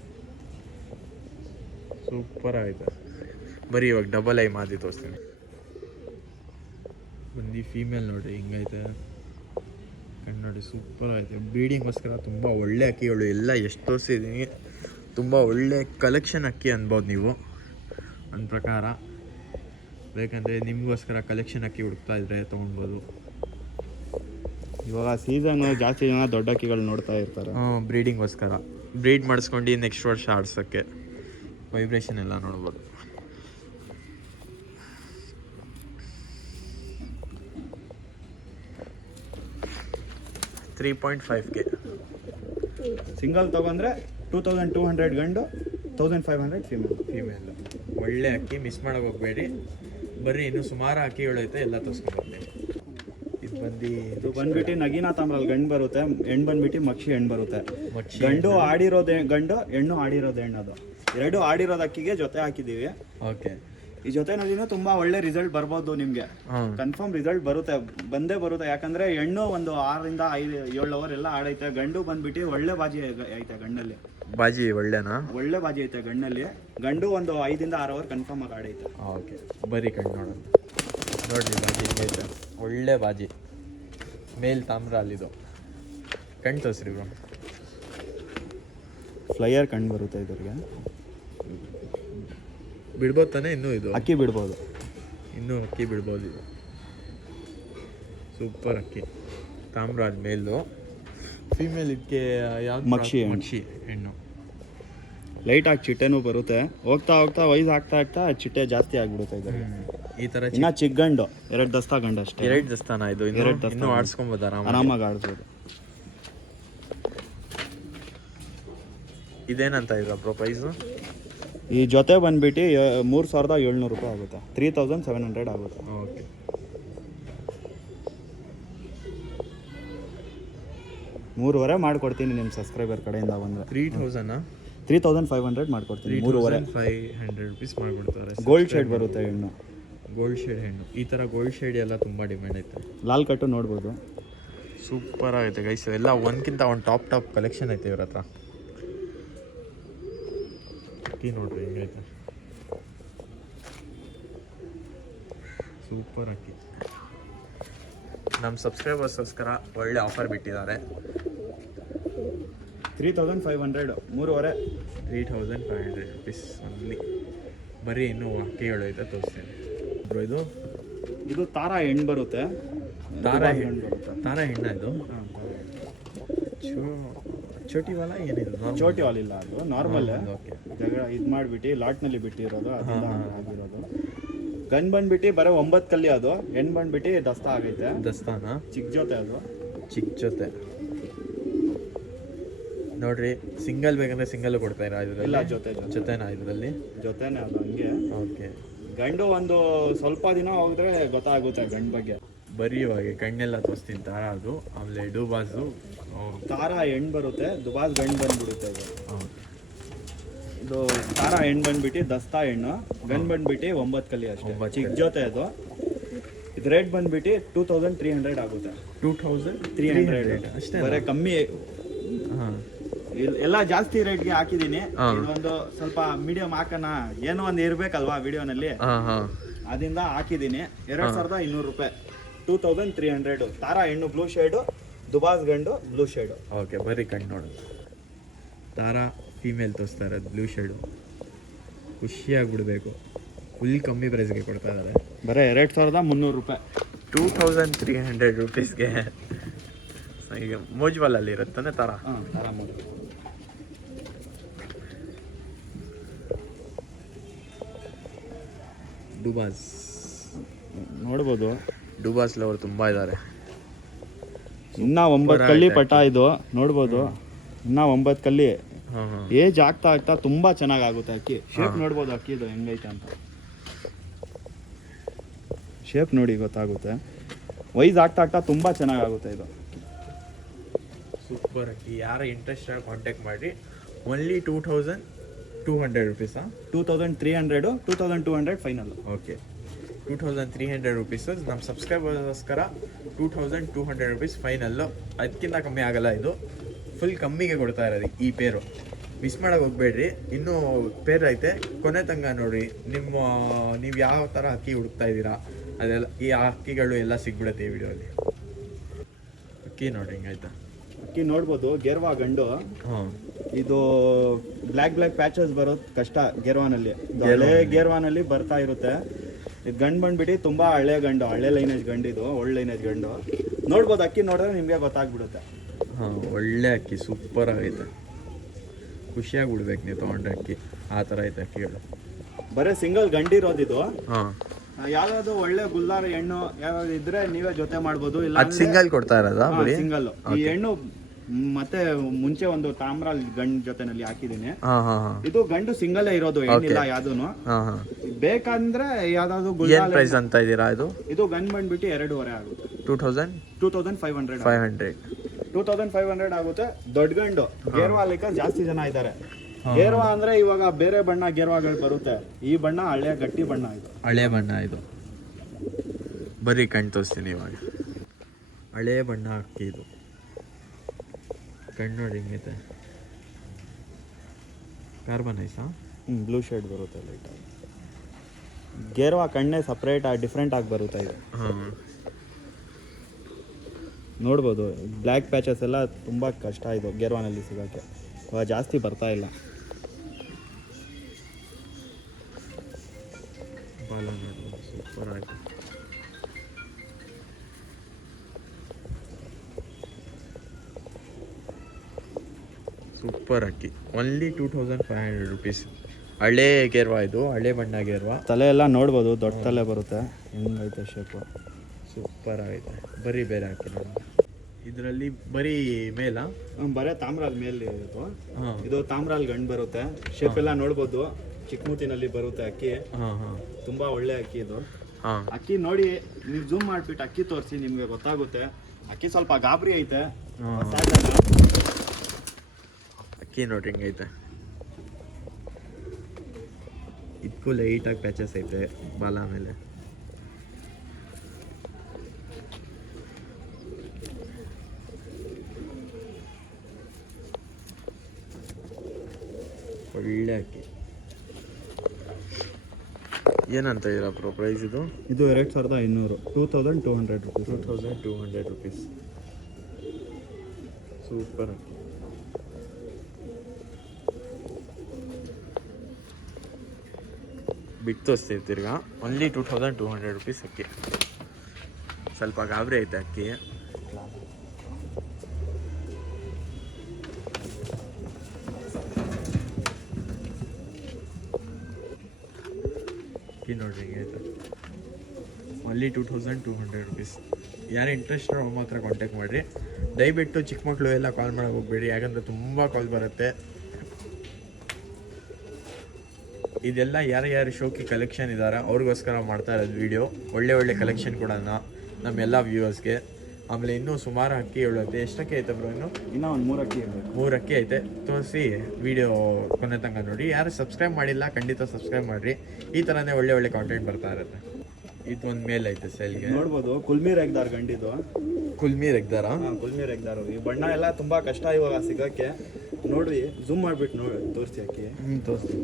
ಸೂಪರ್ ಆಯ್ತು. ಬರೀ ಇವಾಗ ಡಬಲ್ ಐ ಮಾದಿ ತೋರಿಸ್ತೀನಿ. ಬಂದು ಫೀಮೇಲ್ ನೋಡ್ರಿ ಹಿಂಗೈತೆ. ಕಣ್ಣು ನೋಡಿ ಸೂಪರ್ ಆಯ್ತು. ಬ್ರೀಡಿಂಗೋಸ್ಕರ ತುಂಬ ಒಳ್ಳೆ ಅಕ್ಕಿಗಳು ಎಲ್ಲ ಎಷ್ಟು ತೋರಿಸಿದ್ದೀನಿ. ತುಂಬ ಒಳ್ಳೆ ಕಲೆಕ್ಷನ್ ಅಕ್ಕಿ ಅನ್ಬೋದು ನೀವು ನನ್ನ ಪ್ರಕಾರ. ಬೇಕಂದರೆ ನಿಮಗೋಸ್ಕರ ಕಲೆಕ್ಷನ್ ಅಕ್ಕಿ ಹುಡುಕ್ತಾ ಇದ್ರೆ ತೊಗೊಳ್ಬೋದು. ಇವಾಗ ಸೀಸನ್ ಜಾಸ್ತಿ ಜನ ದೊಡ್ಡ ಅಕ್ಕಿಗಳು ನೋಡ್ತಾ ಇರ್ತಾರೆ. ಬ್ರೀಡಿಂಗೋಸ್ಕರ ಬ್ರೀಡ್ ಮಾಡಿಸ್ಕೊಂಡು ನೆಕ್ಸ್ಟ್ ವರ್ಷ ಆಡ್ಸೋಕ್ಕೆ. ವೈಬ್ರೇಷನ್ ಎಲ್ಲ ನೋಡ್ಬೋದು. $3.5K. ಸಿಂಗಲ್ ತೊಗೊಂಡ್ರೆ 2,200 ಗಂಡು, 1,500 ಫೀಮೇಲ್. ಒಳ್ಳೆ ಅಕ್ಕಿ, ಮಿಸ್ ಮಾಡೋಕೆ ಹೋಗ್ಬೇಡಿ. ಬರ್ರಿ, ಇನ್ನೂ ಸುಮಾರು ಅಕ್ಕಿಗಳು ಐತೆ, ಎಲ್ಲ ತೋರಿಸ್ಕೊಂಡ್ಬರ್ತೀನಿ. ಇದು ಬಂದ್ಬಿಟ್ಟು ನಗೀನಾ ತಾಮ್ರಲ್ಲಿ ಗಂಡು ಬರುತ್ತೆ. ಹೆಣ್ಣು ಬಂದ್ಬಿಟ್ಟು ಮಕ್ಷಿ ಹೆಣ್ಣು ಬರುತ್ತೆ. ಮಕ್ಷಿ ಗಂಡು ಆಡಿರೋದು ಗಂಡು, ಹೆಣ್ಣು ಆಡಿರೋದು ಹೆಣ್ಣು. ಅದು ಎರಡು ಆಡಿರೋದು ಅಕ್ಕಿಗೆ ಜೊತೆ ಹಾಕಿದ್ದೀವಿ. ಓಕೆ. ಈ ಜೊತೆನಲ್ಲಿನೂ ತುಂಬಾ ಒಳ್ಳೆ ರಿಸಲ್ಟ್ ಬರ್ಬೋದು ನಿಮ್ಗೆ. ಕನ್ಫರ್ಮ್ ರಿಸಲ್ಟ್ ಬಂದೇ ಬರುತ್ತೆ. ಯಾಕಂದ್ರೆ ಹೆಣ್ಣು ಒಂದು 6 ರಿಂದ 7 ಅವರ್ ಎಲ್ಲ ಆಡೈತೆ. ಗಂಡು ಬಂದ್ಬಿಟ್ಟು ಒಳ್ಳೆ ಬಾಜಿ ಐತೆ ಗಂಡಲ್ಲಿ. ಬಾಜಿ ಒಳ್ಳೆನಾ? ಒಳ್ಳೆ ಬಾಜಿ ಐತೆ ಗಂಡಲ್ಲಿ. ಗಂಡು ಒಂದು 5 ರಿಂದ 6 ಅವರ್ ಕನ್ಫರ್ಮ್ ಆಗಿ ಆಡೈತೆ. ಓಕೆ, ಬರೀ ಕಣ್ಣು ನೋಡೋಣ. ನೋಡ್ರಿ ಬಾಜಿ ಐತೆ, ಒಳ್ಳೆ ಬಾಜಿ. ಮೇಲ್ ತಾಮ್ರ ಅಲ್ಲಿದು. ಕಣ್ಣು ತೋರಿಸ್ರಿ ಬ್ರೋ. ಫ್ಲೈಯರ್ ಕಣ್ಣು ಬರುತ್ತೆ ಇದ್ರಿಗೆ. ಬಿಡ್ಬೋದು ತಾನೆ? ಇನ್ನೂ ಇದು ಅಕ್ಕಿ ಬಿಡ್ಬೋದು. ಇನ್ನೂ ಅಕ್ಕಿ ಬಿಡ್ಬೋದು. ಇದು ಸೂಪರ್ ಅಕ್ಕಿ. ತಾಮ್ರ ಅದು ಮೇಲು. ಫೀಮೇಲ್ ಇದಕ್ಕೆ ಯಾವ್ದು? ಮಕ್ಷಿ ಹೆಣ್ಣು. ಲೈಟಾಗಿ ಚಿಟ್ಟೆನೂ ಬರುತ್ತೆ. ಹೋಗ್ತಾ ವಯಸ್ಸು ಆಗ್ತಾ ಚಿಟ್ಟೆ ಜಾಸ್ತಿ ಆಗ್ಬಿಡುತ್ತೆ ಇದರಲ್ಲಿ. ಈ ಥರ ಇನ್ನ ಚಿಕ್ಕಗಂಡು 2 ದಸ್ತಾ ಗಂಡು ಅಷ್ಟೇ. 2 ದಸ್ತಾನ ಇದು. ಇನ್ನೂ ಆಡಿಸ್ಕೊಬೋದು ಆರಾಮಾಗಿ ಆಡಿಸ್ಬೋದು. ಇದೇನಂತ ಇದೆ ಬ್ರೋ ಪ್ರೈಸು? ಈ ಜೊತೆ ಬಂದ್ಬಿಟ್ಟು 3,700 ರೂಪಾಯಿ ಆಗುತ್ತೆ. 3,700 ಆಗುತ್ತೆ. ಓಕೆ. ಮೂರುವರೆ ಮಾಡ್ಕೊಡ್ತೀನಿ ನಿಮ್ಮ ಸಬ್ಸ್ಕ್ರೈಬರ್ ಕಡೆಯಿಂದ ಬಂದರೆ. 3,500 ಮಾಡ್ಕೊಡ್ತೀನಿ. 3,500 ರುಪೀಸ್ ಮಾಡ್ಕೊಡ್ತಾರೆ. ಗೋಲ್ಡ್ ಶೇಡ್ ಬರುತ್ತೆ ಹೆಣ್ಣು. ಗೋಲ್ಡ್ ಶೇಡ್ ಹೆಣ್ಣು. ಈ ಥರ ಗೋಲ್ಡ್ ಶೇಡ್ ಎಲ್ಲ ತುಂಬ ಡಿಮ್ಯಾಂಡ್ ಐತೆ. ಲಾಲ್ ಕಟ್ಟು ನೋಡ್ಬೋದು. ಸೂಪರ್ ಆಗೈತೆ ಗೈಸ್. ಎಲ್ಲ ಒಂದ್ಕಿಂತ ಒಂದು ಟಾಪ್ ಕಲೆಕ್ಷನ್ ಐತೆ ಇವ್ರ ಹತ್ರ. ಅಕ್ಕಿ ನೋಡ್ರಿ ಹೆಂಗೈತೆ. ಸೂಪರ್ ಅಕ್ಕಿ. ನಮ್ಮ ಸಬ್ಸ್ಕ್ರೈಬರ್ಸ್ಗೋಸ್ಕರ ಒಳ್ಳೆ ಆಫರ್ ಬಿಟ್ಟಿದ್ದಾರೆ. 3,500. ಮೂರುವರೆ. 3,500 ರುಪೀಸ್ ಅಲ್ಲಿ. ಬರೀ ಇನ್ನೂ ಅಕ್ಕಿಗಳು ಐತೆ ತೋರಿಸ್ತೀನಿ ಬ್ರೋ. ಇದು ತಾರಾ ಹೆಣ್ಣು ಬರುತ್ತೆ. ತಾರಾ ಹೆಣ್ಣು ಇದು. ಚೋಟಿ ವಾಲ ಏನಿದು? ಚೋಟಿ ವಾಲ್ ಇಲ್ಲ, ಅದು ನಾರ್ಮಲ್. ಓಕೆ. ಜಗಳ ಇದು ಮಾಡಿಬಿಟ್ಟು ಲಾಟ್ನಲ್ಲಿ ಬಿಟ್ಟಿರೋದು, ಅದರಿಂದ ಆಗಿರೋದು. ಗನ್ ಬಂದ್ಬಿಟ್ಟು ಬರೋ 9 ಕಲ್ಲಿ. ಅದು ಹೆಣ್ಣು ಬಂದ್ಬಿಟ್ಟು ದಸ್ತಾ ಆಗೈತೆ. ದಸ್ತಾನ ಚಿಕ್ಕ ಜೊತೆ. ಅದು ಚಿಕ್ಕ ಜೊತೆ ನೋಡ್ರಿ. ಸಿಂಗಲ್ ಬೇಕಂದ್ರೆ ಸಿಂಗಲ್ ಕೊಡ್ತಾ ಇರ ಇದರಲ್ಲಿ? ಇಲ್ಲ, ಜೊತೆನಾ ಇದರಲ್ಲಿ? ಜೊತೆನೇ ಅದು ಹಂಗೆ. ಓಕೆ. ಗಂಡು ಒಂದು ಸ್ವಲ್ಪ ದಿನ ಹೋಗಿದ್ರೆ ಗೊತ್ತಾಗುತ್ತೆ ಗಂಡು ಬಗ್ಗೆ. ಬರೀ ಇವಾಗ ಕಣ್ಣೆಲ್ಲ ತೋರಿಸ್ತೀನಿ ತಾರ ಅದು. ಆಮೇಲೆ ಡೂಬಾಸು ತಾರ ಹೆಣ್ಣು ಬರುತ್ತೆ, ದುಬಾಸ್ ಗಂಡು ಬಂದ್ಬಿಡುತ್ತೆ ಇದು. ಇದು ತಾರ ಹೆಣ್ಣು ಬಂದ್ಬಿಟ್ಟು ದಸ್ತಾ ಹೆಣ್ಣು, ಗಂಡು ಬಂದ್ಬಿಟ್ಟು 9 ಕಲಿ ಅಷ್ಟೇ, ಚಿಕ್ಕ ಜೊತೆ ಅದು. ಇದು ರೇಟ್ ಬಂದ್ಬಿಟ್ಟು 2300 ಆಗುತ್ತೆ. 2300 ಅಷ್ಟೇ, ಬರೀ ಕಮ್ಮಿ. ಹಾಂ ಎಲ್ಲ ಜಾಸ್ತಿ ರೇಟ್ಗೆ ಹಾಕಿದೀನಿ. ಇದೊಂದು ಸ್ವಲ್ಪ ಮೀಡಿಯಂ ಹಾಕೋಣ, ಏನೋ ಒಂದು ಇರ್ಬೇಕಲ್ವಾ ವಿಡಿಯೋನಲ್ಲಿ, ಅದರಿಂದ ಹಾಕಿದೀನಿ. 2200 ರೂಪಾಯಿ, 2300. ತಾರಾ ಹೆಣ್ಣು ಬ್ಲೂ ಶೇಡು, ದುಬಾಸ್ ಗಂಡು ಬ್ಲೂ ಶೇಡು. ಓಕೆ, ಬರೀ ಕಣ್ಣು ನೋಡು. ತಾರಾ ಫೀಮೇಲ್ ತೋರಿಸ್ತಾ ಇರೋದು ಬ್ಲೂ ಶೇಡು. ಖುಷಿಯಾಗಿಬಿಡ್ಬೇಕು. ಫುಲ್ ಕಮ್ಮಿ ಪ್ರೈಸ್ಗೆ ಕೊಡ್ತಾ ಇದ್ದಾರೆ. ಬರೀ 2300 ರೂಪಾಯಿ, 2300 ರುಪೀಸ್ಗೆ. ಈಗ ಮೋಜ್ವಾಲಲ್ಲಿ ಇರುತ್ತಾನೆ ತಾರಾ. ತಾರಾ ಮೋಜ್. ಡುಬಾಸ್ ನೋಡ್ಬೋದು, ಡುಬಾಸ್ ಲವರ್ ತುಂಬ ಇದ್ದಾರೆ. ಇನ್ನ 9 ಕಲ್ಲಿ ಪಟ ಇದು ನೋಡ್ಬೋದು. ಇನ್ನ 9 ಕಲ್ಲಿ. ಏಜ್ ಆಗ್ತಾ ಆಗ್ತಾ ತುಂಬಾ ಚೆನ್ನಾಗಿ ಆಗುತ್ತೆ ಅಕ್ಕಿ. ಶೇಪ್ ನೋಡ್ಬೋದು ಅಕ್ಕಿದು ಹೆಂಗೈತೆ ಅಂತ. ಶೇಪ್ ನೋಡಿ ಗೊತ್ತಾಗುತ್ತೆ. ವೈಸ್ ಆಗ್ತಾ ಆಗ್ತಾ ತುಂಬಾ ಚೆನ್ನಾಗಾಗುತ್ತೆ ಇದು. ಸೂಪರ್ ಅಕ್ಕಿ. ಯಾರು ಇಂಟ್ರೆಸ್ಟ್ ಆಗಿ ಕಾಂಟ್ಯಾಕ್ಟ್ ಮಾಡಿ. ಓನ್ಲಿ 2200 ರುಪೀಸಾ? 2300, 2200 ಫೈನಲ್. Okay, 2300 rupees. ನಮ್ಮ ಸಬ್ಸ್ಕ್ರೈಬರ್ಗೋಸ್ಕರ 2200 ರುಪೀಸ್ ಫೈನಲ್ಲು. ಅದಕ್ಕಿಂತ ಕಮ್ಮಿ ಆಗಲ್ಲ. ಇದು ಫುಲ್ ಕಮ್ಮಿಗೆ ಕೊಡ್ತಾ ಇರೋದು ಈ ಪೇರು. ಮಿಸ್ ಮಾಡೋಕೆ ಹೋಗ್ಬೇಡ್ರಿ. ಇನ್ನೂ ಪೇರ್ ಐತೆ, ಕೊನೆ ತನಕ ನೋಡಿರಿ. ನೀವು ಯಾವ ಥರ ಅಕ್ಕಿ ಹುಡುಕ್ತಾ ಇದ್ದೀರಾ ಅದೆಲ್ಲ ಈ ಅಕ್ಕಿಗಳು ಎಲ್ಲ ಸಿಗ್ಬಿಡುತ್ತೆ ಈ ವಿಡಿಯೋಲಿ. ಅಕ್ಕಿ ನೋಡ್ರಿ ಹಿಂಗಾಯ್ತಾ. ಅಕ್ಕಿ ನೋಡ್ಬೋದು, ಗೆರ್ವಾ ಗಂಡು. ಇದು ಬ್ಲ್ಯಾಕ್ ಪ್ಯಾಚಸ್ ಬರೋದು ಕಷ್ಟ ಗೆರ್ವಾನಲ್ಲಿ. ಹಳೆ ಗೆರ್ವಾನಲ್ಲಿ ಬರ್ತಾ ಇರುತ್ತೆ. ಇದು ಗಂಡು ಬಂದ್ಬಿಟ್ಟು ತುಂಬಾ ಹಳೆ ಗಂಡು, ಹಳೆ ಲೈನೇಜ್ ಗಂಡು. ಇದು ಒಳ್ಳೆ ಲೈನೇಜ್ ಗಂಡು. ನೋಡ್ಬೋದು, ಅಕ್ಕಿ ನೋಡಿದ್ರೆ ನಿಮಗೆ ಗೊತ್ತಾಗ್ಬಿಡುತ್ತೆ. ಒಳ್ಳೆ ಅಕ್ಕಿ, ಸೂಪರ್ ಆಗೈತೆ. ಖುಷಿಯಾಗಿ ಬಿಡ್ಬೇಕು ನೀವು ತೊಗೊಂಡ್ರೆ ಅಕ್ಕಿ. ಆ ಥರ ಐತೆ ಅಕ್ಕಿಗಳು. ಬರೀ ಸಿಂಗಲ್ ಗಂಡಿರೋದಿದು. ಯಾವ್ದಾದ್ರು ಒಳ್ಳೆ ಗುಲ್ದಾರ ಹೆಣ್ಣು ಯಾವ್ದಾದ್ರು ಇದ್ರೆ ನೀವೇ ಜೊತೆ ಮಾಡ್ಬೋದು. ಇಲ್ಲ ಸಿಂಗಲ್ ಕೊಡ್ತಾ ಇರೋದಾ? ಸಿಂಗಲ್. ಈ ಹೆಣ್ಣು ಮತ್ತೆ ಮುಂಚೆ ಒಂದು ತಾಮ್ರ ಗಂಡ್ ಜೊತೆನಲ್ಲಿ ಹಾಕಿದೀನಿ. ಇದು ಗಂಡು ಸಿಂಗಲ್ ಇರೋದು, ಹೆಣ್ಣಿಲ್ಲ ಯಾವ್ದೂನು. ಬೇಕಂದ್ರೆ ಯಾವ್ದಾದ್ರು ಏನ್ ಪ್ರೈಸ್ ಅಂತ ಇದೀರಾ? ಇದು ಗಂಡ್ ಬಂದ್ಬಿಟ್ಟು 2.5 ಆಗುತ್ತೆ. 2500 2500 ಆಗುತ್ತೆ. ದೊಡ್ಡ ಗಂಡು ಗೇರ್ವಾಲಿಕ ಜಾಸ್ತಿ ಜನ ಇದ್ದಾರೆ. ಗೇರ್ವಾ ಅಂದ್ರೆ ಇವಾಗ ಬೇರೆ ಬಣ್ಣ ಗೇರ್ವಾಗಳು ಬರುತ್ತೆ. ಈ ಬಣ್ಣ ಹಳೆ ಗಟ್ಟಿ ಬಣ್ಣ. ಇದು ಹಳೆ ಬಣ್ಣ. ಇದು ಬರೀ ಕಣ್ ತೋರಿಸ್ತೀನಿ ಇವಾಗ. ಹಳೆ ಬಣ್ಣ ಅಕ್ಕಿ ಇದು. ಕಣ್ಣು ನೋಡಿ ಹಿಂಗೈತೆ. ಕಾರ್ಬನ್ ಐಸಾ? ಬ್ಲೂ ಶೇಡ್ ಬರುತ್ತೆ ಲೈಟ್. ಗೇರ್ವಾ ಕಣ್ಣೆ ಸಪ್ರೇಟ್ ಡಿಫ್ರೆಂಟ್ ಆಗಿ ಬರುತ್ತೆ ಇದು. ನೋಡ್ಬೋದು, ಬ್ಲ್ಯಾಕ್ ಪ್ಯಾಚಸ್ ಎಲ್ಲ ತುಂಬ ಕಷ್ಟ ಇದು ಗೇರ್ವಾನಲ್ಲಿ ಸಿಗೋಕ್ಕೆ. ಇವಾಗ ಜಾಸ್ತಿ ಬರ್ತಾ ಇಲ್ಲ. ಬಾಲ ನೋಡ್ಬೋದು, ಸೂಪರ್ ಆಗಿದೆ. ಸೂಪರ್ ಅಕ್ಕಿ. Only 2500 rupees. ಹಳೆ ಗೇರ್ವಾ ಇದು, ಹಳೆ ಬಣ್ಣ ಗೇರ್ವಾ. ತಲೆ ಎಲ್ಲ ನೋಡ್ಬೋದು, ದೊಡ್ಡ ತಲೆ ಬರುತ್ತೆ. ಹೆಂಗೈತೆ ಶೇಪು, ಸೂಪರ್ ಆಗೈತೆ. ಬರೀ ಬೇರೆ ಅಕ್ಕಿ ನೋಡಿ. ಇದರಲ್ಲಿ ಬರೀ ಮೇಲ ಬರೇ ತಾಮ್ರಾಲ್ ಮೇಲೆ ಇರೋದು. ಇದು ತಾಮ್ರಾಲ್ ಗಂಡು ಬರುತ್ತೆ. ಶೇಪ್ ಎಲ್ಲ ನೋಡ್ಬೋದು, ಚಿಕ್ಕಮೂತಿನಲ್ಲಿ ಬರುತ್ತೆ ಅಕ್ಕಿ. ತುಂಬಾ ಒಳ್ಳೆ ಅಕ್ಕಿ ಇದು. ಅಕ್ಕಿ ನೋಡಿ, ನೀವು ಜೂಮ್ ಮಾಡ್ಬಿಟ್ಟು ಅಕ್ಕಿ ತೋರಿಸಿ, ನಿಮ್ಗೆ ಗೊತ್ತಾಗುತ್ತೆ. ಅಕ್ಕಿ ಸ್ವಲ್ಪ ಗಾಬರಿ ಐತೆ. ಅಕ್ಕಿ ನೋಡ್ರಿ ಹಿಂಗೈತೆ. ಇದಕ್ಕೂ ಲೈಟಾಗಿ ಪ್ಯಾಚಸ್ ಐತೆ ಬಾಲ ಮೇಲೆ. ಒಳ್ಳೆ ಅಕ್ಕಿ. ಏನಂತ ಇದ್ದೀರಾ ಬ್ರೋ ಪ್ರೈಸ್ ಇದು? ಇದು 2500, 2200 ರುಪೀಸ್. 2200 ರುಪೀಸ್. ಸೂಪರ್ ಅಕ್ಕಿ. ಬಿಟ್ಟು ತೋರಿಸ್ತೀವಿ ತಿರ್ಗಾ. ಓನ್ಲಿ 2200 ರುಪೀಸ್ ಅಕ್ಕಿ. ಸ್ವಲ್ಪ ಗಾಬರಿ ಐತೆ ಅಕ್ಕಿ. ಅಕ್ಕಿ ನೋಡ್ರಿ ಹಿಂಗೆ ಆಯ್ತು. Only 2200 rupees. ಯಾರು ಇಂಟ್ರೆಸ್ಟ್ ಅವ್ರು ಮಾತ್ರ ಕಾಂಟ್ಯಾಕ್ಟ್ ಮಾಡಿರಿ. ದಯವಿಟ್ಟು ಚಿಕ್ಕ ಮಕ್ಕಳು ಎಲ್ಲ ಕಾಲ್ ಮಾಡೋಕೆ ಹೋಗ್ಬೇಡಿ, ಯಾಕಂದರೆ ತುಂಬ ಕಾಲ್ ಬರುತ್ತೆ. ಇದೆಲ್ಲ ಯಾರ್ಯಾರು ಶೋಕಿ ಕಲೆಕ್ಷನ್ ಇದ್ದಾರೆ ಅವ್ರಿಗೋಸ್ಕರ ಮಾಡ್ತಾ ಇರೋದು ವಿಡಿಯೋ. ಒಳ್ಳೆ ಕಲೆಕ್ಷನ್ ಕೊಡೋಣ. ನಮ್ಮೆಲ್ಲ ವ್ಯೂವರ್ಸ್ಗೆ. ಆಮೇಲೆ ಇನ್ನೂ ಸುಮಾರು ಅಕ್ಕಿ ಹೇಳುತ್ತೆ. ಎಷ್ಟಕ್ಕೆ ಐತೆ ಬ್ರೋ ಇನ್ನು? ಇನ್ನೂ ಒಂದು 3 ಅಕ್ಕಿ ಇರಬೇಕು. 3 ಅಕ್ಕಿ ಐತೆ. ತೋರಿಸಿ ವಿಡಿಯೋ ಕೊನೆ ತನಕ ನೋಡಿ. ಯಾರು ಸಬ್ಸ್ಕ್ರೈಬ್ ಮಾಡಿಲ್ಲ ಖಂಡಿತ ಸಬ್ಸ್ಕ್ರೈಬ್ ಮಾಡಿರಿ. ಈ ಥರನೇ ಒಳ್ಳೆ ಕಾಂಟೆಂಟ್ ಬರ್ತಾ ಇರುತ್ತೆ. ಇದು ಒಂದು ಮೇಲ್ ಐತೆ ಸೇಲ್ಗೆ. ನೋಡ್ಬೋದು ಕುಲ್ಮಿ ರೆಗ್ದಾರ್ ಗಂಡಿದು. ಕುಲ್ಮಿ ರೆಗ್ದಾರ? ಹಾಂ, ಕುಲ್ಮಿ ರೆಗ್ದಾರು. ಈ ಬಣ್ಣ ಎಲ್ಲ ತುಂಬ ಕಷ್ಟ ಇವಾಗ ಸಿಗೋಕ್ಕೆ. ನೋಡಿ ಝೂಮ್ ಮಾಡಿಬಿಟ್ಟು ನೋಡಿ ತೋರಿಸಿ ಅಕ್ಕಿ. ತೋರಿಸಿ.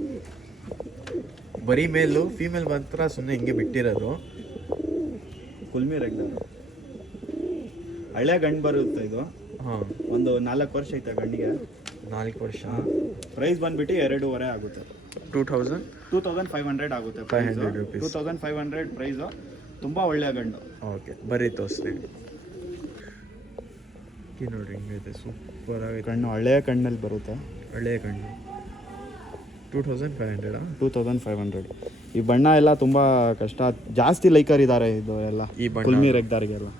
ಬರೀ ಮೇಲು, ಫೀಮೇಲ್ ಮಾತ್ರ ಸುಮ್ಮನೆ ಹಿಂಗೆ ಬಿಟ್ಟಿರೋದು. ಕುಲ್ಮಿ ರೆಗ್ದಾರು ಹಳೆ ಗಂಡು ಬರುತ್ತೆ ಇದು. ಹಾಂ, ಒಂದು 4 ವರ್ಷ ಐತೆ ಗಂಡಿಗೆ. 4 ವರ್ಷ. ಪ್ರೈಸ್ ಬಂದ್ಬಿಟ್ಟು 2.5 ಆಗುತ್ತೆ. 2500 ಆಗುತ್ತೆ. 500 rupees. 2500 ಪ್ರೈಸು. ತುಂಬ ಒಳ್ಳೆಯ ಗಂಡು. ಓಕೆ, ಬರೀ ತೋರಿಸ್ತೀನಿ. ನೋಡ್ರಿ ಹಿಂಗೈತೆ, ಸೂಪರ್ ಆಗೈತೆ. ಕಣ್ಣು ಹಳೆಯ ಕಣ್ಣಲ್ಲಿ ಬರುತ್ತೆ. ಹಳೆಯ ಕಣ್ಣು. 2500. 2500. ಈ ಬಣ್ಣ ಎಲ್ಲ ತುಂಬ ಕಷ್ಟ. ಜಾಸ್ತಿ ಲೈಕರ್ ಇದ್ದಾರೆ ಇದು ಎಲ್ಲ ಈ ಬಣ್ಣ. ಕುಲ್ಮಿ ರೆಗ್ದಾರಿಗೆಲ್ಲ.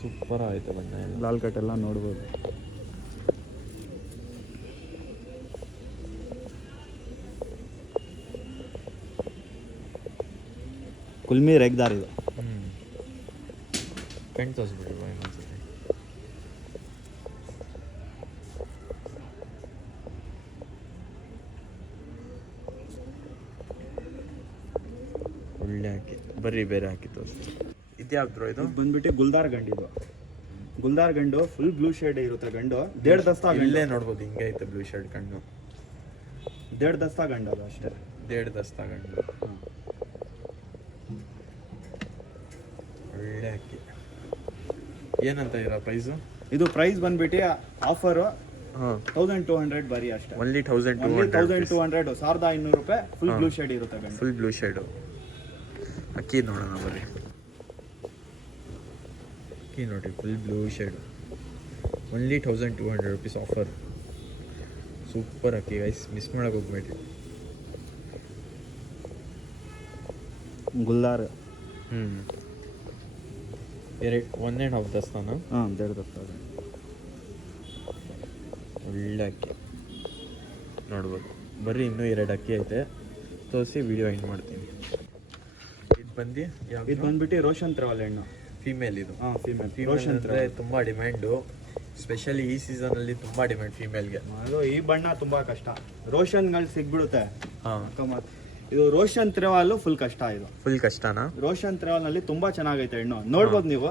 ಸೂಪರ್ ಆಯ್ತು ಬಣ್ಣ. ಲಾಲ್ ಕಟ್ ಎಲ್ಲ ನೋಡ್ಬೋದು. ಕುಲ್ಮಿ ರೆಗ್ದಾರ್ ಇದು. ಕಣ್ಣು ತೋರಿಸ್ಬಿಡಿ ಇನ್ನೊಂದ್ಸತಿ. ಒಳ್ಳೆ ಹಾಕಿ ಬರ್ರಿ, ಬೇರೆ ಹಾಕಿ ತೋರಿಸ್ತೀನಿ. ಇದ್ಯಾವ್ದು ಇದು? ಬಂದ್ಬಿಟ್ಟು ಗುಲ್ದಾರ್ ಗಂಡಿದು. ಗುಲ್ದಾರ್ ಗಂಡು ಫುಲ್ ಬ್ಲೂ ಶೇಡ್ ಇರುತ್ತೆ ಗಂಡು. 1.5 ದಸ್ತಾ ಇಲ್ಲೇ ನೋಡ್ಬೋದು, ಹಿಂಗೆ ಐತೆ ಬ್ಲೂ ಶೇಡ್ ಕಣ್ಣು. 1.5 ದಸ್ತಾ ಗಂಡು ಅದು ಅಷ್ಟೇ. 1.5 ದಸ್ತಾ ಗಂಡು. ಒಳ್ಳೆ ಅಕ್ಕಿ. ಏನಂತ ಇರೋ ಪ್ರೈಸು? ಇದು ಪ್ರೈಸ್ ಬಂದ್ಬಿಟ್ಟು ಆಫರು ಹಾಂ 1200 ಬರೀ ಅಷ್ಟೇ. ಓನ್ಲಿ 1200. 1500 ರೂಪಾಯಿ. ಫುಲ್ ಬ್ಲೂ ಶೇಡ್ ಇರುತ್ತೆ ಗಂಡು. Full blue shade. ಅಕ್ಕಿ ನೋಡೋಣ ಬರ್ರಿ. ಅಕ್ಕಿ ನೋಡಿರಿ, full blue shade. Only 1200 rupees offer. Super ಅಕ್ಕಿ ಗೈಸ್, ಮಿಸ್ ಮಾಡೋಕೆ ಹೋಗ್ಬೇಡ್ರಿ. ಗುಲ್ದಾರ್ 1.5 ದಸ್ತಾನ. ಹಾಂ, 1.5 ದಸ್ತಾ. ಒಳ್ಳೆ ಅಕ್ಕಿ ನೋಡ್ಬೋದು. ಬರ್ರಿ, ಇನ್ನೂ 2 ಅಕ್ಕಿ ಐತೆ, ತೋರಿಸಿ ವಿಡಿಯೋ ಎಂಡ್ ಮಾಡ್ತೀನಿ. ಇದು ಬಂದ್ಬಿಟ್ಟು ರೋಷನ್ ತ್ರೆವಾಲ್ ಹೆಣ್ಣು. ಫೀಮೇಲ್ ಇದು. ಹಾಂ, ಫೀಮೇಲ್. ರೋಷನ್ ಅಂದರೆ ತುಂಬ ಡಿಮ್ಯಾಂಡು, ಸ್ಪೆಷಲಿ ಈ ಸೀಸನಲ್ಲಿ ತುಂಬ ಡಿಮ್ಯಾಂಡ್ ಫೀಮೇಲ್ಗೆ. ಅದು ಈ ಬಣ್ಣ ತುಂಬ ಕಷ್ಟ. ರೋಷನ್ಗಳು ಸಿಗ್ಬಿಡುತ್ತೆ. ಹಾಂ, ಇದು ರೋಷನ್ ತ್ರೆವಾಲು ಫುಲ್ ಕಷ್ಟ. ಇದು ಫುಲ್ ಕಷ್ಟನಾ? ರೋಷನ್ ತ್ರೆವಾಲ್ನಲ್ಲಿ ತುಂಬ ಚೆನ್ನಾಗೈತೆ ಹೆಣ್ಣು. ನೋಡ್ಬೋದು ನೀವು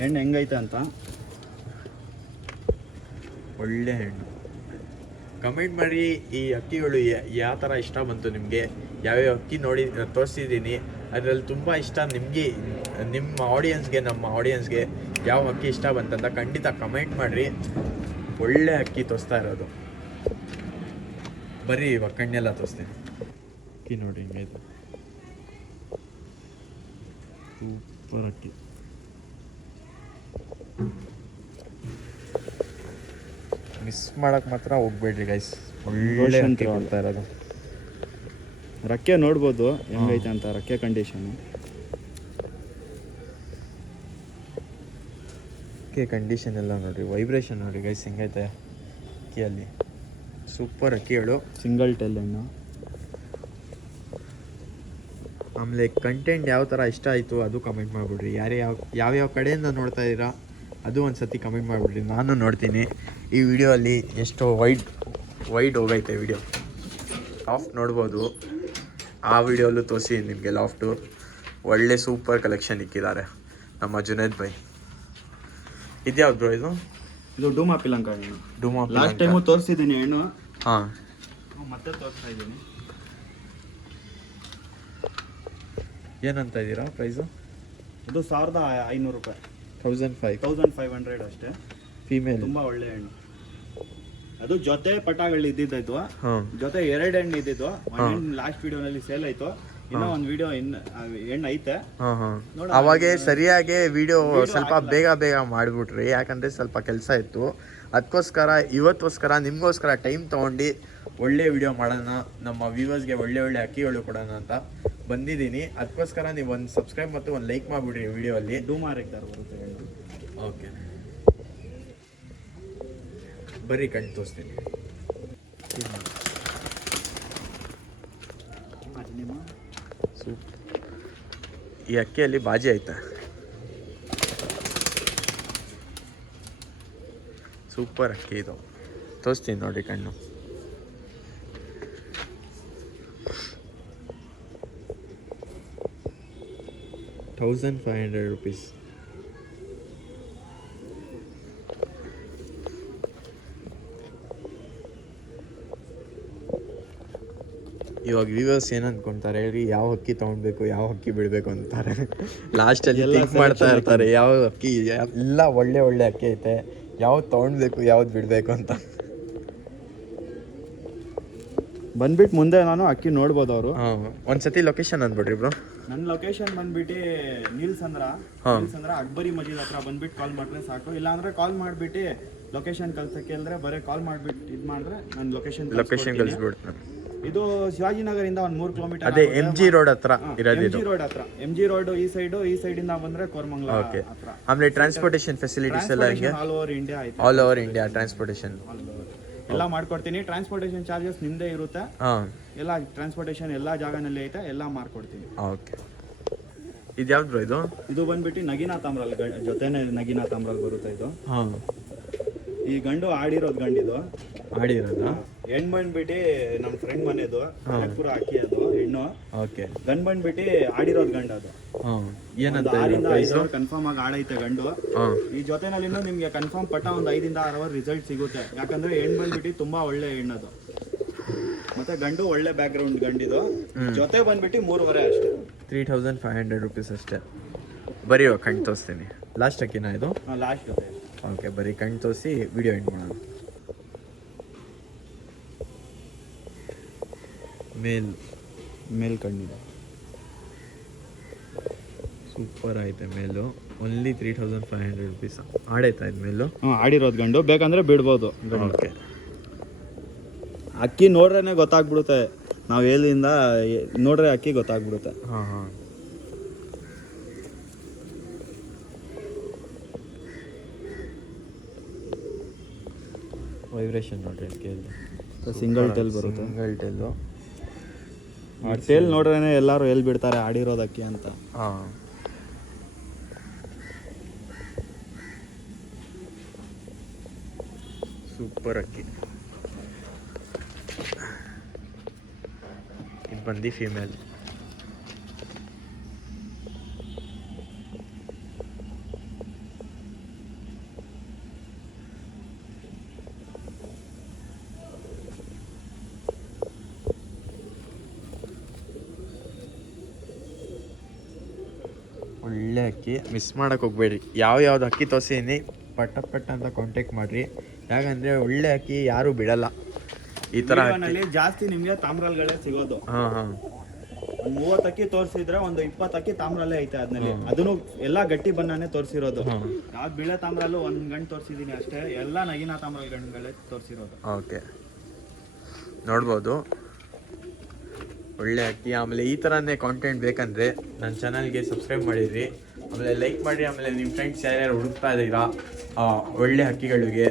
ಹೆಣ್ಣು ಹೆಂಗೈತೆ ಅಂತ. ಒಳ್ಳೆ ಹೆಣ್ಣು. ಕಮೆಂಟ್ ಮಾಡಿ ಈ ಅಕ್ಕಿಗಳು ಯಾವ ಥರ ಇಷ್ಟ ಬಂತು ನಿಮಗೆ. ಯಾವ್ಯಾವ ಅಕ್ಕಿ ನೋಡಿ ತೋರಿಸಿದ್ದೀನಿ, ಅದರಲ್ಲಿ ತುಂಬ ಇಷ್ಟ ನಿಮಗೆ, ನಿಮ್ಮ ಆಡಿಯನ್ಸ್ಗೆ, ನಮ್ಮ ಆಡಿಯನ್ಸ್ಗೆ ಯಾವ ಅಕ್ಕಿ ಇಷ್ಟ ಬಂತಂತ ಖಂಡಿತ ಕಮೆಂಟ್ ಮಾಡಿರಿ. ಒಳ್ಳೆ ಅಕ್ಕಿ ತೋರಿಸ್ತಾ ಇರೋದು. ಬರೀ ಇವಾಗ ಕಣ್ಣೆಲ್ಲ ತೋರಿಸ್ತೀನಿ. ಅಕ್ಕಿ ನೋಡಿ ಹಿಂಗೈತೆ, ಸೂಪರ್ ಅಕ್ಕಿ. ಮಿಸ್ ಮಾಡಕ್ಕೆ ಮಾತ್ರ ಹೋಗ್ಬೇಡ್ರಿ ಗೈಸ್, ಒಳ್ಳೆ ಅಕ್ಕಿ ಕೊಡ್ತಾ ಇರೋದು. ರಕ್ಕೆ ನೋಡ್ಬೋದು ಹೆಂಗೈತೆ ಅಂತ, ರಕ್ಕೆ ಕಂಡೀಷನು. ಅಕ್ಕಿ ಕಂಡೀಷನ್ ಎಲ್ಲ ನೋಡಿರಿ, ವೈಬ್ರೇಷನ್ ನೋಡಿ ಗೈಸ್ ಹೆಂಗೈತೆ ಅಕ್ಕಿಯಲ್ಲಿ. ಸೂಪರ್ ಅಕ್ಕಿಗಳು. ಸಿಂಗಲ್ ಟೆಲ್ ಹೆಣ್ಣು. ಆಮೇಲೆ ಕಂಟೆಂಟ್ ಯಾವ ಥರ ಇಷ್ಟ ಆಯಿತು ಅದು ಕಮೆಂಟ್ ಮಾಡಿಬಿಡ್ರಿ. ಯಾವ್ಯಾವ ಕಡೆಯಿಂದ ನೋಡ್ತಾ ಇದ್ದೀರಾ ಅದು ಒಂದು ಸತಿ ಕಮೆಂಟ್ ಮಾಡಿಬಿಡ್ರಿ, ನಾನು ನೋಡ್ತೀನಿ. ಈ ವಿಡಿಯೋಲ್ಲಿ ಎಷ್ಟು ವೈಡ್ ಹೋಗೈತೆ ವಿಡಿಯೋ. ಲಾಫ್ಟ್ ನೋಡ್ಬೋದು, ಆ ವಿಡಿಯೋಲ್ಲೂ ತೋರಿಸಿ ನಿಮಗೆ ಲಾಫ್ಟು. ಒಳ್ಳೆ ಸೂಪರ್ ಕಲೆಕ್ಷನ್ ಇಕ್ಕಿದ್ದಾರೆ ನಮ್ಮ ಜುನೇದ್ ಬೈ. ಇದ್ಯಾವ್ದು ಬ್ರೋ ಇದು? ಇದು ಡೂಮಾ ಪಿಲಂಕ ಹೆಣ್ಣು. ಡೂಮಾ ಲಾಸ್ಟ್ ಟೈಮು ತೋರಿಸಿದ್ದೀನಿ ಹೆಣ್ಣು. ಹಾಂ, ಮತ್ತೆ ತೋರಿಸ್ತಾ ಇದ್ದೀನಿ. ಏನಂತ ಇದ್ದೀರಾ ಪ್ರೈಸು? ಇದು 1500 ರೂಪಾಯಿ. 1500 ಅಷ್ಟೇ. ಫೀಮೇಲ್. ತುಂಬ ಒಳ್ಳೆ ಹೆಣ್ಣು. ಅದು ಜೊತೆ ಪಟಾಗಳು ಇದ್ದಿದ್ದಾಯ್ತು. ಜೊತೆ 2 ಹೆಣ್ಣು ಇದ್ದಿದ್ದು. ಒಂದು ಹೆಣ್ಣು ಲಾಸ್ಟ್ ವಿಡಿಯೋನಲ್ಲಿ ಸೇಲ್ ಆಯ್ತು. ಇನ್ನೂ ಒಂದು ವಿಡಿಯೋ ಹೆಣ್ಣು ಐತೆ. ಅವಾಗೆ ಸರಿಯಾಗಿ ವಿಡಿಯೋ ಸ್ವಲ್ಪ ಬೇಗ ಮಾಡಿಬಿಟ್ರಿ, ಯಾಕಂದರೆ ಸ್ವಲ್ಪ ಕೆಲಸ ಇತ್ತು. ಅದಕ್ಕೋಸ್ಕರ ಇವತ್ತೋಸ್ಕರ ನಿಮಗೋಸ್ಕರ ಟೈಮ್ ತೊಗೊಂಡು ಒಳ್ಳೆ ವಿಡಿಯೋ ಮಾಡೋಣ, ನಮ್ಮ ವ್ಯೂವರ್ಸ್ಗೆ ಒಳ್ಳೆ ಅಕ್ಕಿಗಳು ಕೊಡೋಣ ಅಂತ ಬಂದಿದ್ದೀನಿ. ಅದಕ್ಕೋಸ್ಕರ ನೀವು ಒಂದು ಸಬ್ಸ್ಕ್ರೈಬ್ ಮತ್ತು ಒಂದು ಲೈಕ್ ಮಾಡಿಬಿಡ್ರಿ ವಿಡಿಯೋಲ್ಲಿ. ಡೂಮಾ ರೆಗ್ದಾರ್ ಬರುತ್ತೆ ಹೆಣ್ಣು. ಓಕೆ, ಬರೀ ಕಣ್ಣು ತೋರಿಸ್ತೀನಿ. ಈ ಅಕ್ಕಿಯಲ್ಲಿ ಬಾಜಿ ಐತೆ, ಸೂಪರ್ ಅಕ್ಕಿ ಇದು. ತೋರಿಸ್ತೀನಿ ನೋಡಿ ಕಣ್ಣು. ₹1,500. ಇವಾಗ ವ್ಯೂವರ್ಸ್ ಏನು ಅಂದ್ಕೊಳ್ತಾರೆ ಹೇಳಿ, ಯಾವ ಅಕ್ಕಿ ತೊಗೊಳ್ಬೇಕು ಯಾವ ಅಕ್ಕಿ ಬಿಡಬೇಕು ಅಂತಾರೆ. ಲಾಸ್ಟಲ್ಲಿ ಥಿಂಕ್ ಮಾಡ್ತಾ ಇರ್ತಾರೆ ಯಾವ ಅಕ್ಕಿ, ಎಲ್ಲ ಒಳ್ಳೆ ಒಳ್ಳೆ ಅಕ್ಕಿ ಐತೆ, ಯಾವ್ದು ತೊಗೊಳ್ಬೇಕು ಯಾವ್ದು ಬಿಡಬೇಕು ಅಂತ. ಬಂದ್ಬಿಟ್ಟು ಮುಂದೆ ನಾನು ಅಕ್ಕಿ ನೋಡ್ಬೋದು ಅವರು. ಒಂದ್ಸತಿ ಲೊಕೇಶನ್ ಅಂದ್ಬಿಡ್ರಿ ಬ್ರೋ. ನನ್ನ ಲೊಕೇಶನ್ ಬಂದ್ಬಿಟ್ಟು ನೀಲ್ಸಂದ್ರ ಅಕ್ಬರಿ ಮಜೀದ್ ಹತ್ರ ಬಂದ್ಬಿಟ್ಟು ಕಾಲ್ ಮಾಡಿದ್ರೆ ಸಾಕು. ಇಲ್ಲಾಂದ್ರೆ ಕಾಲ್ ಮಾಡಿಬಿಟ್ಟು ಲೊಕೇಶನ್ ಕಳ್ಸಕ್ಕೆ ಹೇಳಿದ್ರೆ ಬರೀ ಕಾಲ್ ಮಾಡಿಬಿಟ್ಟು ಇದು ಮಾಡಿದ್ರೆ ನಾನು ಲೊಕೇಶನ್ ಕಳಿಸ್ಬಿಡ್ತೀನಿ. ಇದು ಶಿವಾಜಿನಗರಿಂದ ಒಂದು 3 ಕಿಲೋಮೀಟರ್. ಅದೇ MG ರೋಡ್ ಹತ್ರ ಇರೋದು. MG ರೋಡ್ ಹತ್ರ, MG ರೋಡ್ ಈ ಸೈಡಿಂದ ಬಂದ್ರೆ ಕೋರಮಂಗಲ ಹತ್ರ. ಆಮೇಲೆ ಟ್ರಾನ್ಸ್ಪೋರ್ಟೇಷನ್ ಫೆಸಿಲಿಟೀಸ್ ಎಲ್ಲ ಹೆಂಗೆ? ಆಲ್ ಓವರ್ ಇಂಡಿಯಾ ಐತೆ. ಆಲ್ ಓವರ್ ಇಂಡಿಯಾ ಟ್ರಾನ್ಸ್ಪೋರ್ಟೇಷನ್ ಎಲ್ಲ ಮಾಡ್ಕೊಡ್ತೀನಿ. ಟ್ರಾನ್ಸ್ಪೋರ್ಟೇಷನ್ ಚಾರ್ಜಸ್ ನಿಮ್ದೇ ಇರುತ್ತೆ. ಎಲ್ಲ ಟ್ರಾನ್ಸ್ಪೋರ್ಟೇಷನ್ ಎಲ್ಲ ಜಾಗನಲ್ಲಿ ಐತೆ, ಎಲ್ಲ ಮಾಡ್ಕೊಡ್ತೀನಿ. ಓಕೆ. ಇದು ಯಾವ್ದು ಇದು? ಇದು ಬಂದ್ಬಿಟ್ಟು ನಗೀನಾ ತಾಮ್ರಲ್ ಜೊತೆನೆ ನಗೀನಾ ತಾಮ್ರಲ್ ಬರುತ್ತೆ ಇದು. ಈ ಗಂಡು ಆಡಿರೋದು ಗಂಡಿದು. ಆಡಿರೋದಾ? ಹೆಣ್ಣು ಬಂದ್ಬಿಟ್ಟು ನಮ್ಮ ಫ್ರೆಂಡ್ ಮನೆದು ಪುರ ಅಕ್ಕಿ ಅದು ಹೆಣ್ಣು. ಓಕೆ. ಗಂಡು ಬಂದ್ಬಿಟ್ಟು ಆಡಿರೋದು ಗಂಡು ಅದು. ಏನಂತ 6 ರಿಂದ 5 ಕನ್ಫರ್ಮ್ ಆಗಿ ಆಡೈತೆ ಗಂಡು. ಈ ಜೊತೆನಲ್ಲಿ ನಿಮ್ಗೆ ಕನ್ಫರ್ಮ್ ಪಟ್ಟ ಒಂದು 5 ರಿಂದ 6 ರಿಸಲ್ಟ್ ಸಿಗುತ್ತೆ. ಯಾಕಂದ್ರೆ ಹೆಣ್ಣು ಬಂದ್ಬಿಟ್ಟು ತುಂಬಾ ಒಳ್ಳೆ ಹೆಣ್ಣದು, ಮತ್ತೆ ಗಂಡು ಒಳ್ಳೆ ಬ್ಯಾಕ್ ಗ್ರೌಂಡ್ ಗಂಡಿದು. ಜೊತೆ ಬಂದ್ಬಿಟ್ಟು 3,500 ಅಷ್ಟೇ. ₹3,500 ಅಷ್ಟೇ. ಬರೀ ಕಣ್ಣು ತೋರಿಸ್ತೀನಿ. ಲಾಸ್ಟ್ ಅಕ್ಕಿನ ಇದು? ಲಾಸ್ಟ್ ಜೊತೆ. ಓಕೆ, ಬರೀ ಕಣ್ಣು ತೋರಿಸಿ ವಿಡಿಯೋ ಎಂಡ್ ಮಾಡೋಣ. ಮೇಲ್ ಕಣ್ಣಿದೆ, ಸೂಪರ್ ಐತೆ ಮೇಲು. ಓನ್ಲಿ ₹3,500 ಆಡೈತಾ ಇದು ಮೇಲು? ಆಡಿರೋದು ಗಂಡು, ಬೇಕಂದ್ರೆ ಬಿಡ್ಬೋದು. ಓಕೆ. ಅಕ್ಕಿ ನೋಡ್ರೇನೆ ಗೊತ್ತಾಗ್ಬಿಡುತ್ತೆ, ನಾವು ಎಲ್ಲಿಂದ ನೋಡ್ರೆ ಅಕ್ಕಿ ಗೊತ್ತಾಗ್ಬಿಡುತ್ತೆ. ವೈಬ್ರೇಷನ್ ನೋಡ್ರಿ ಅಕ್ಕಿಯಲ್ಲಿ. ಸಿಂಗಲ್ ಟೇಲ್ ಬರುತ್ತೆ. Single tail. ಟೇಲ್ ನೋಡ್ರೇನೆ ಎಲ್ಲರೂ ಎಲ್ಲಿ ಬಿಡ್ತಾರೆ ಆಡಿರೋದು ಅಕ್ಕಿ ಅಂತ. ಸೂಪರ್ ಅಕ್ಕಿ. ಇದು ಬಂದು ಫೀಮೇಲ್. ಒಳ್ಳೆ ಅಕ್ಕಿ, ಮಿಸ್ ಮಾಡೋಕೆ ಹೋಗ್ಬೇಡ್ರಿ. ಯಾವ್ದು ಅಕ್ಕಿ ತೋರಿಸಿದ್ದೀನಿ ಪಟ್ಟ ಅಂತ ಕಾಂಟ್ಯಾಕ್ಟ್ ಮಾಡಿರಿ. ಯಾಕಂದರೆ ಒಳ್ಳೆ ಅಕ್ಕಿ ಯಾರೂ ಬಿಡಲ್ಲ. ಈ ಥರ ಜಾಸ್ತಿ ನಿಮಗೆ ತಾಮ್ರಲ್ಗಳೇ ಸಿಗೋದು. ಒಂದು 30 ಅಕ್ಕಿ ತೋರಿಸಿದ್ರೆ ಒಂದು 20 ಅಕ್ಕಿ ತಾಮ್ರಲ್ಲೇ ಐತೆ ಅದ್ರಲ್ಲಿ. ಅದನ್ನು ಎಲ್ಲ ಗಟ್ಟಿ ಬಣ್ಣನೇ ತೋರಿಸಿರೋದು. ಯಾವ್ದು ಬಿಳೆ ತಾಮ್ರಲ್ಲೂ ಒಂದು ಗಂಟು ತೋರಿಸಿದ್ದೀನಿ ಅಷ್ಟೇ, ಎಲ್ಲ ನಗೀನಾ ತಾಮ್ರಲ್ ಗಂಡುಗಳೇ ತೋರಿಸಿರೋದು. ಓಕೆ, ನೋಡ್ಬೋದು ಒಳ್ಳೆ ಅಕ್ಕಿ. ಆಮೇಲೆ ಈ ಥರನೇ ಕಾಂಟೆಂಟ್ ಬೇಕಂದರೆ ನನ್ನ ಚಾನಲ್ಗೆ ಸಬ್ಸ್ಕ್ರೈಬ್ ಮಾಡಿರಿ, ಆಮೇಲೆ ಲೈಕ್ ಮಾಡಿರಿ. ಆಮೇಲೆ ನಿಮ್ಮ ಫ್ರೆಂಡ್ಸ್ ಯಾರ್ಯಾರು ಹುಡುಕ್ತಾ ಇದ್ದೀರಾ ಒಳ್ಳೆ ಅಕ್ಕಿಗಳಿಗೆ,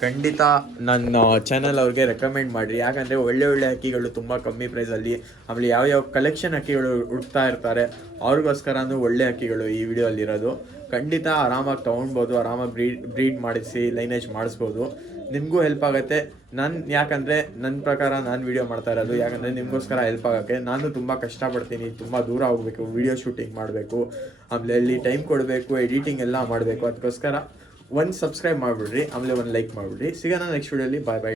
ಖಂಡಿತ ನನ್ನ ಚಾನಲ್ ಅವ್ರಿಗೆ ರೆಕಮೆಂಡ್ ಮಾಡಿರಿ. ಯಾಕಂದರೆ ಒಳ್ಳೆ ಅಕ್ಕಿಗಳು ತುಂಬ ಕಮ್ಮಿ ಪ್ರೈಸಲ್ಲಿ, ಆಮೇಲೆ ಯಾವ ಕಲೆಕ್ಷನ್ ಅಕ್ಕಿಗಳು ಹುಡುಕ್ತಾ ಇರ್ತಾರೆ ಅವ್ರಿಗೋಸ್ಕರನೂ ಒಳ್ಳೆ ಅಕ್ಕಿಗಳು ಈ ವಿಡಿಯೋಲ್ಲಿರೋದು. ಖಂಡಿತ ಆರಾಮಾಗಿ ತೊಗೊಳ್ಬೋದು, ಆರಾಮಾಗಿ ಬ್ರೀಡ್ ಮಾಡಿಸಿ ಲೈನೇಜ್ ಮಾಡಿಸ್ಬೋದು. ನಿಮಗೂ ಹೆಲ್ಪ್ ಆಗುತ್ತೆ. ಯಾಕಂದರೆ ನನ್ನ ಪ್ರಕಾರ ನಾನು ವೀಡಿಯೋ ಮಾಡ್ತಾ ಇರೋದು ಯಾಕಂದರೆ ನಿಮಗೋಸ್ಕರ ಹೆಲ್ಪ್ ಆಗೋಕ್ಕೆ. ನಾನು ತುಂಬ ಕಷ್ಟಪಡ್ತೀನಿ, ತುಂಬ ದೂರ ಹೋಗಬೇಕು, ವೀಡಿಯೋ ಶೂಟಿಂಗ್ ಮಾಡಬೇಕು, ಆಮೇಲೆ ಅಲ್ಲಿ ಟೈಮ್ ಕೊಡಬೇಕು, ಎಡಿಟಿಂಗ್ ಎಲ್ಲ ಮಾಡಬೇಕು. ಅದಕ್ಕೋಸ್ಕರ ಒಂದು ಸಬ್ಸ್ಕ್ರೈಬ್ ಮಾಡಿಬಿಡ್ರಿ, ಆಮೇಲೆ ಒಂದು ಲೈಕ್ ಮಾಡಿಬಿಡ್ರಿ. ಸಿಗೋಣ ನೆಕ್ಸ್ಟ್ ವೀಡಿಯೋಲಿ. ಬಾಯ್.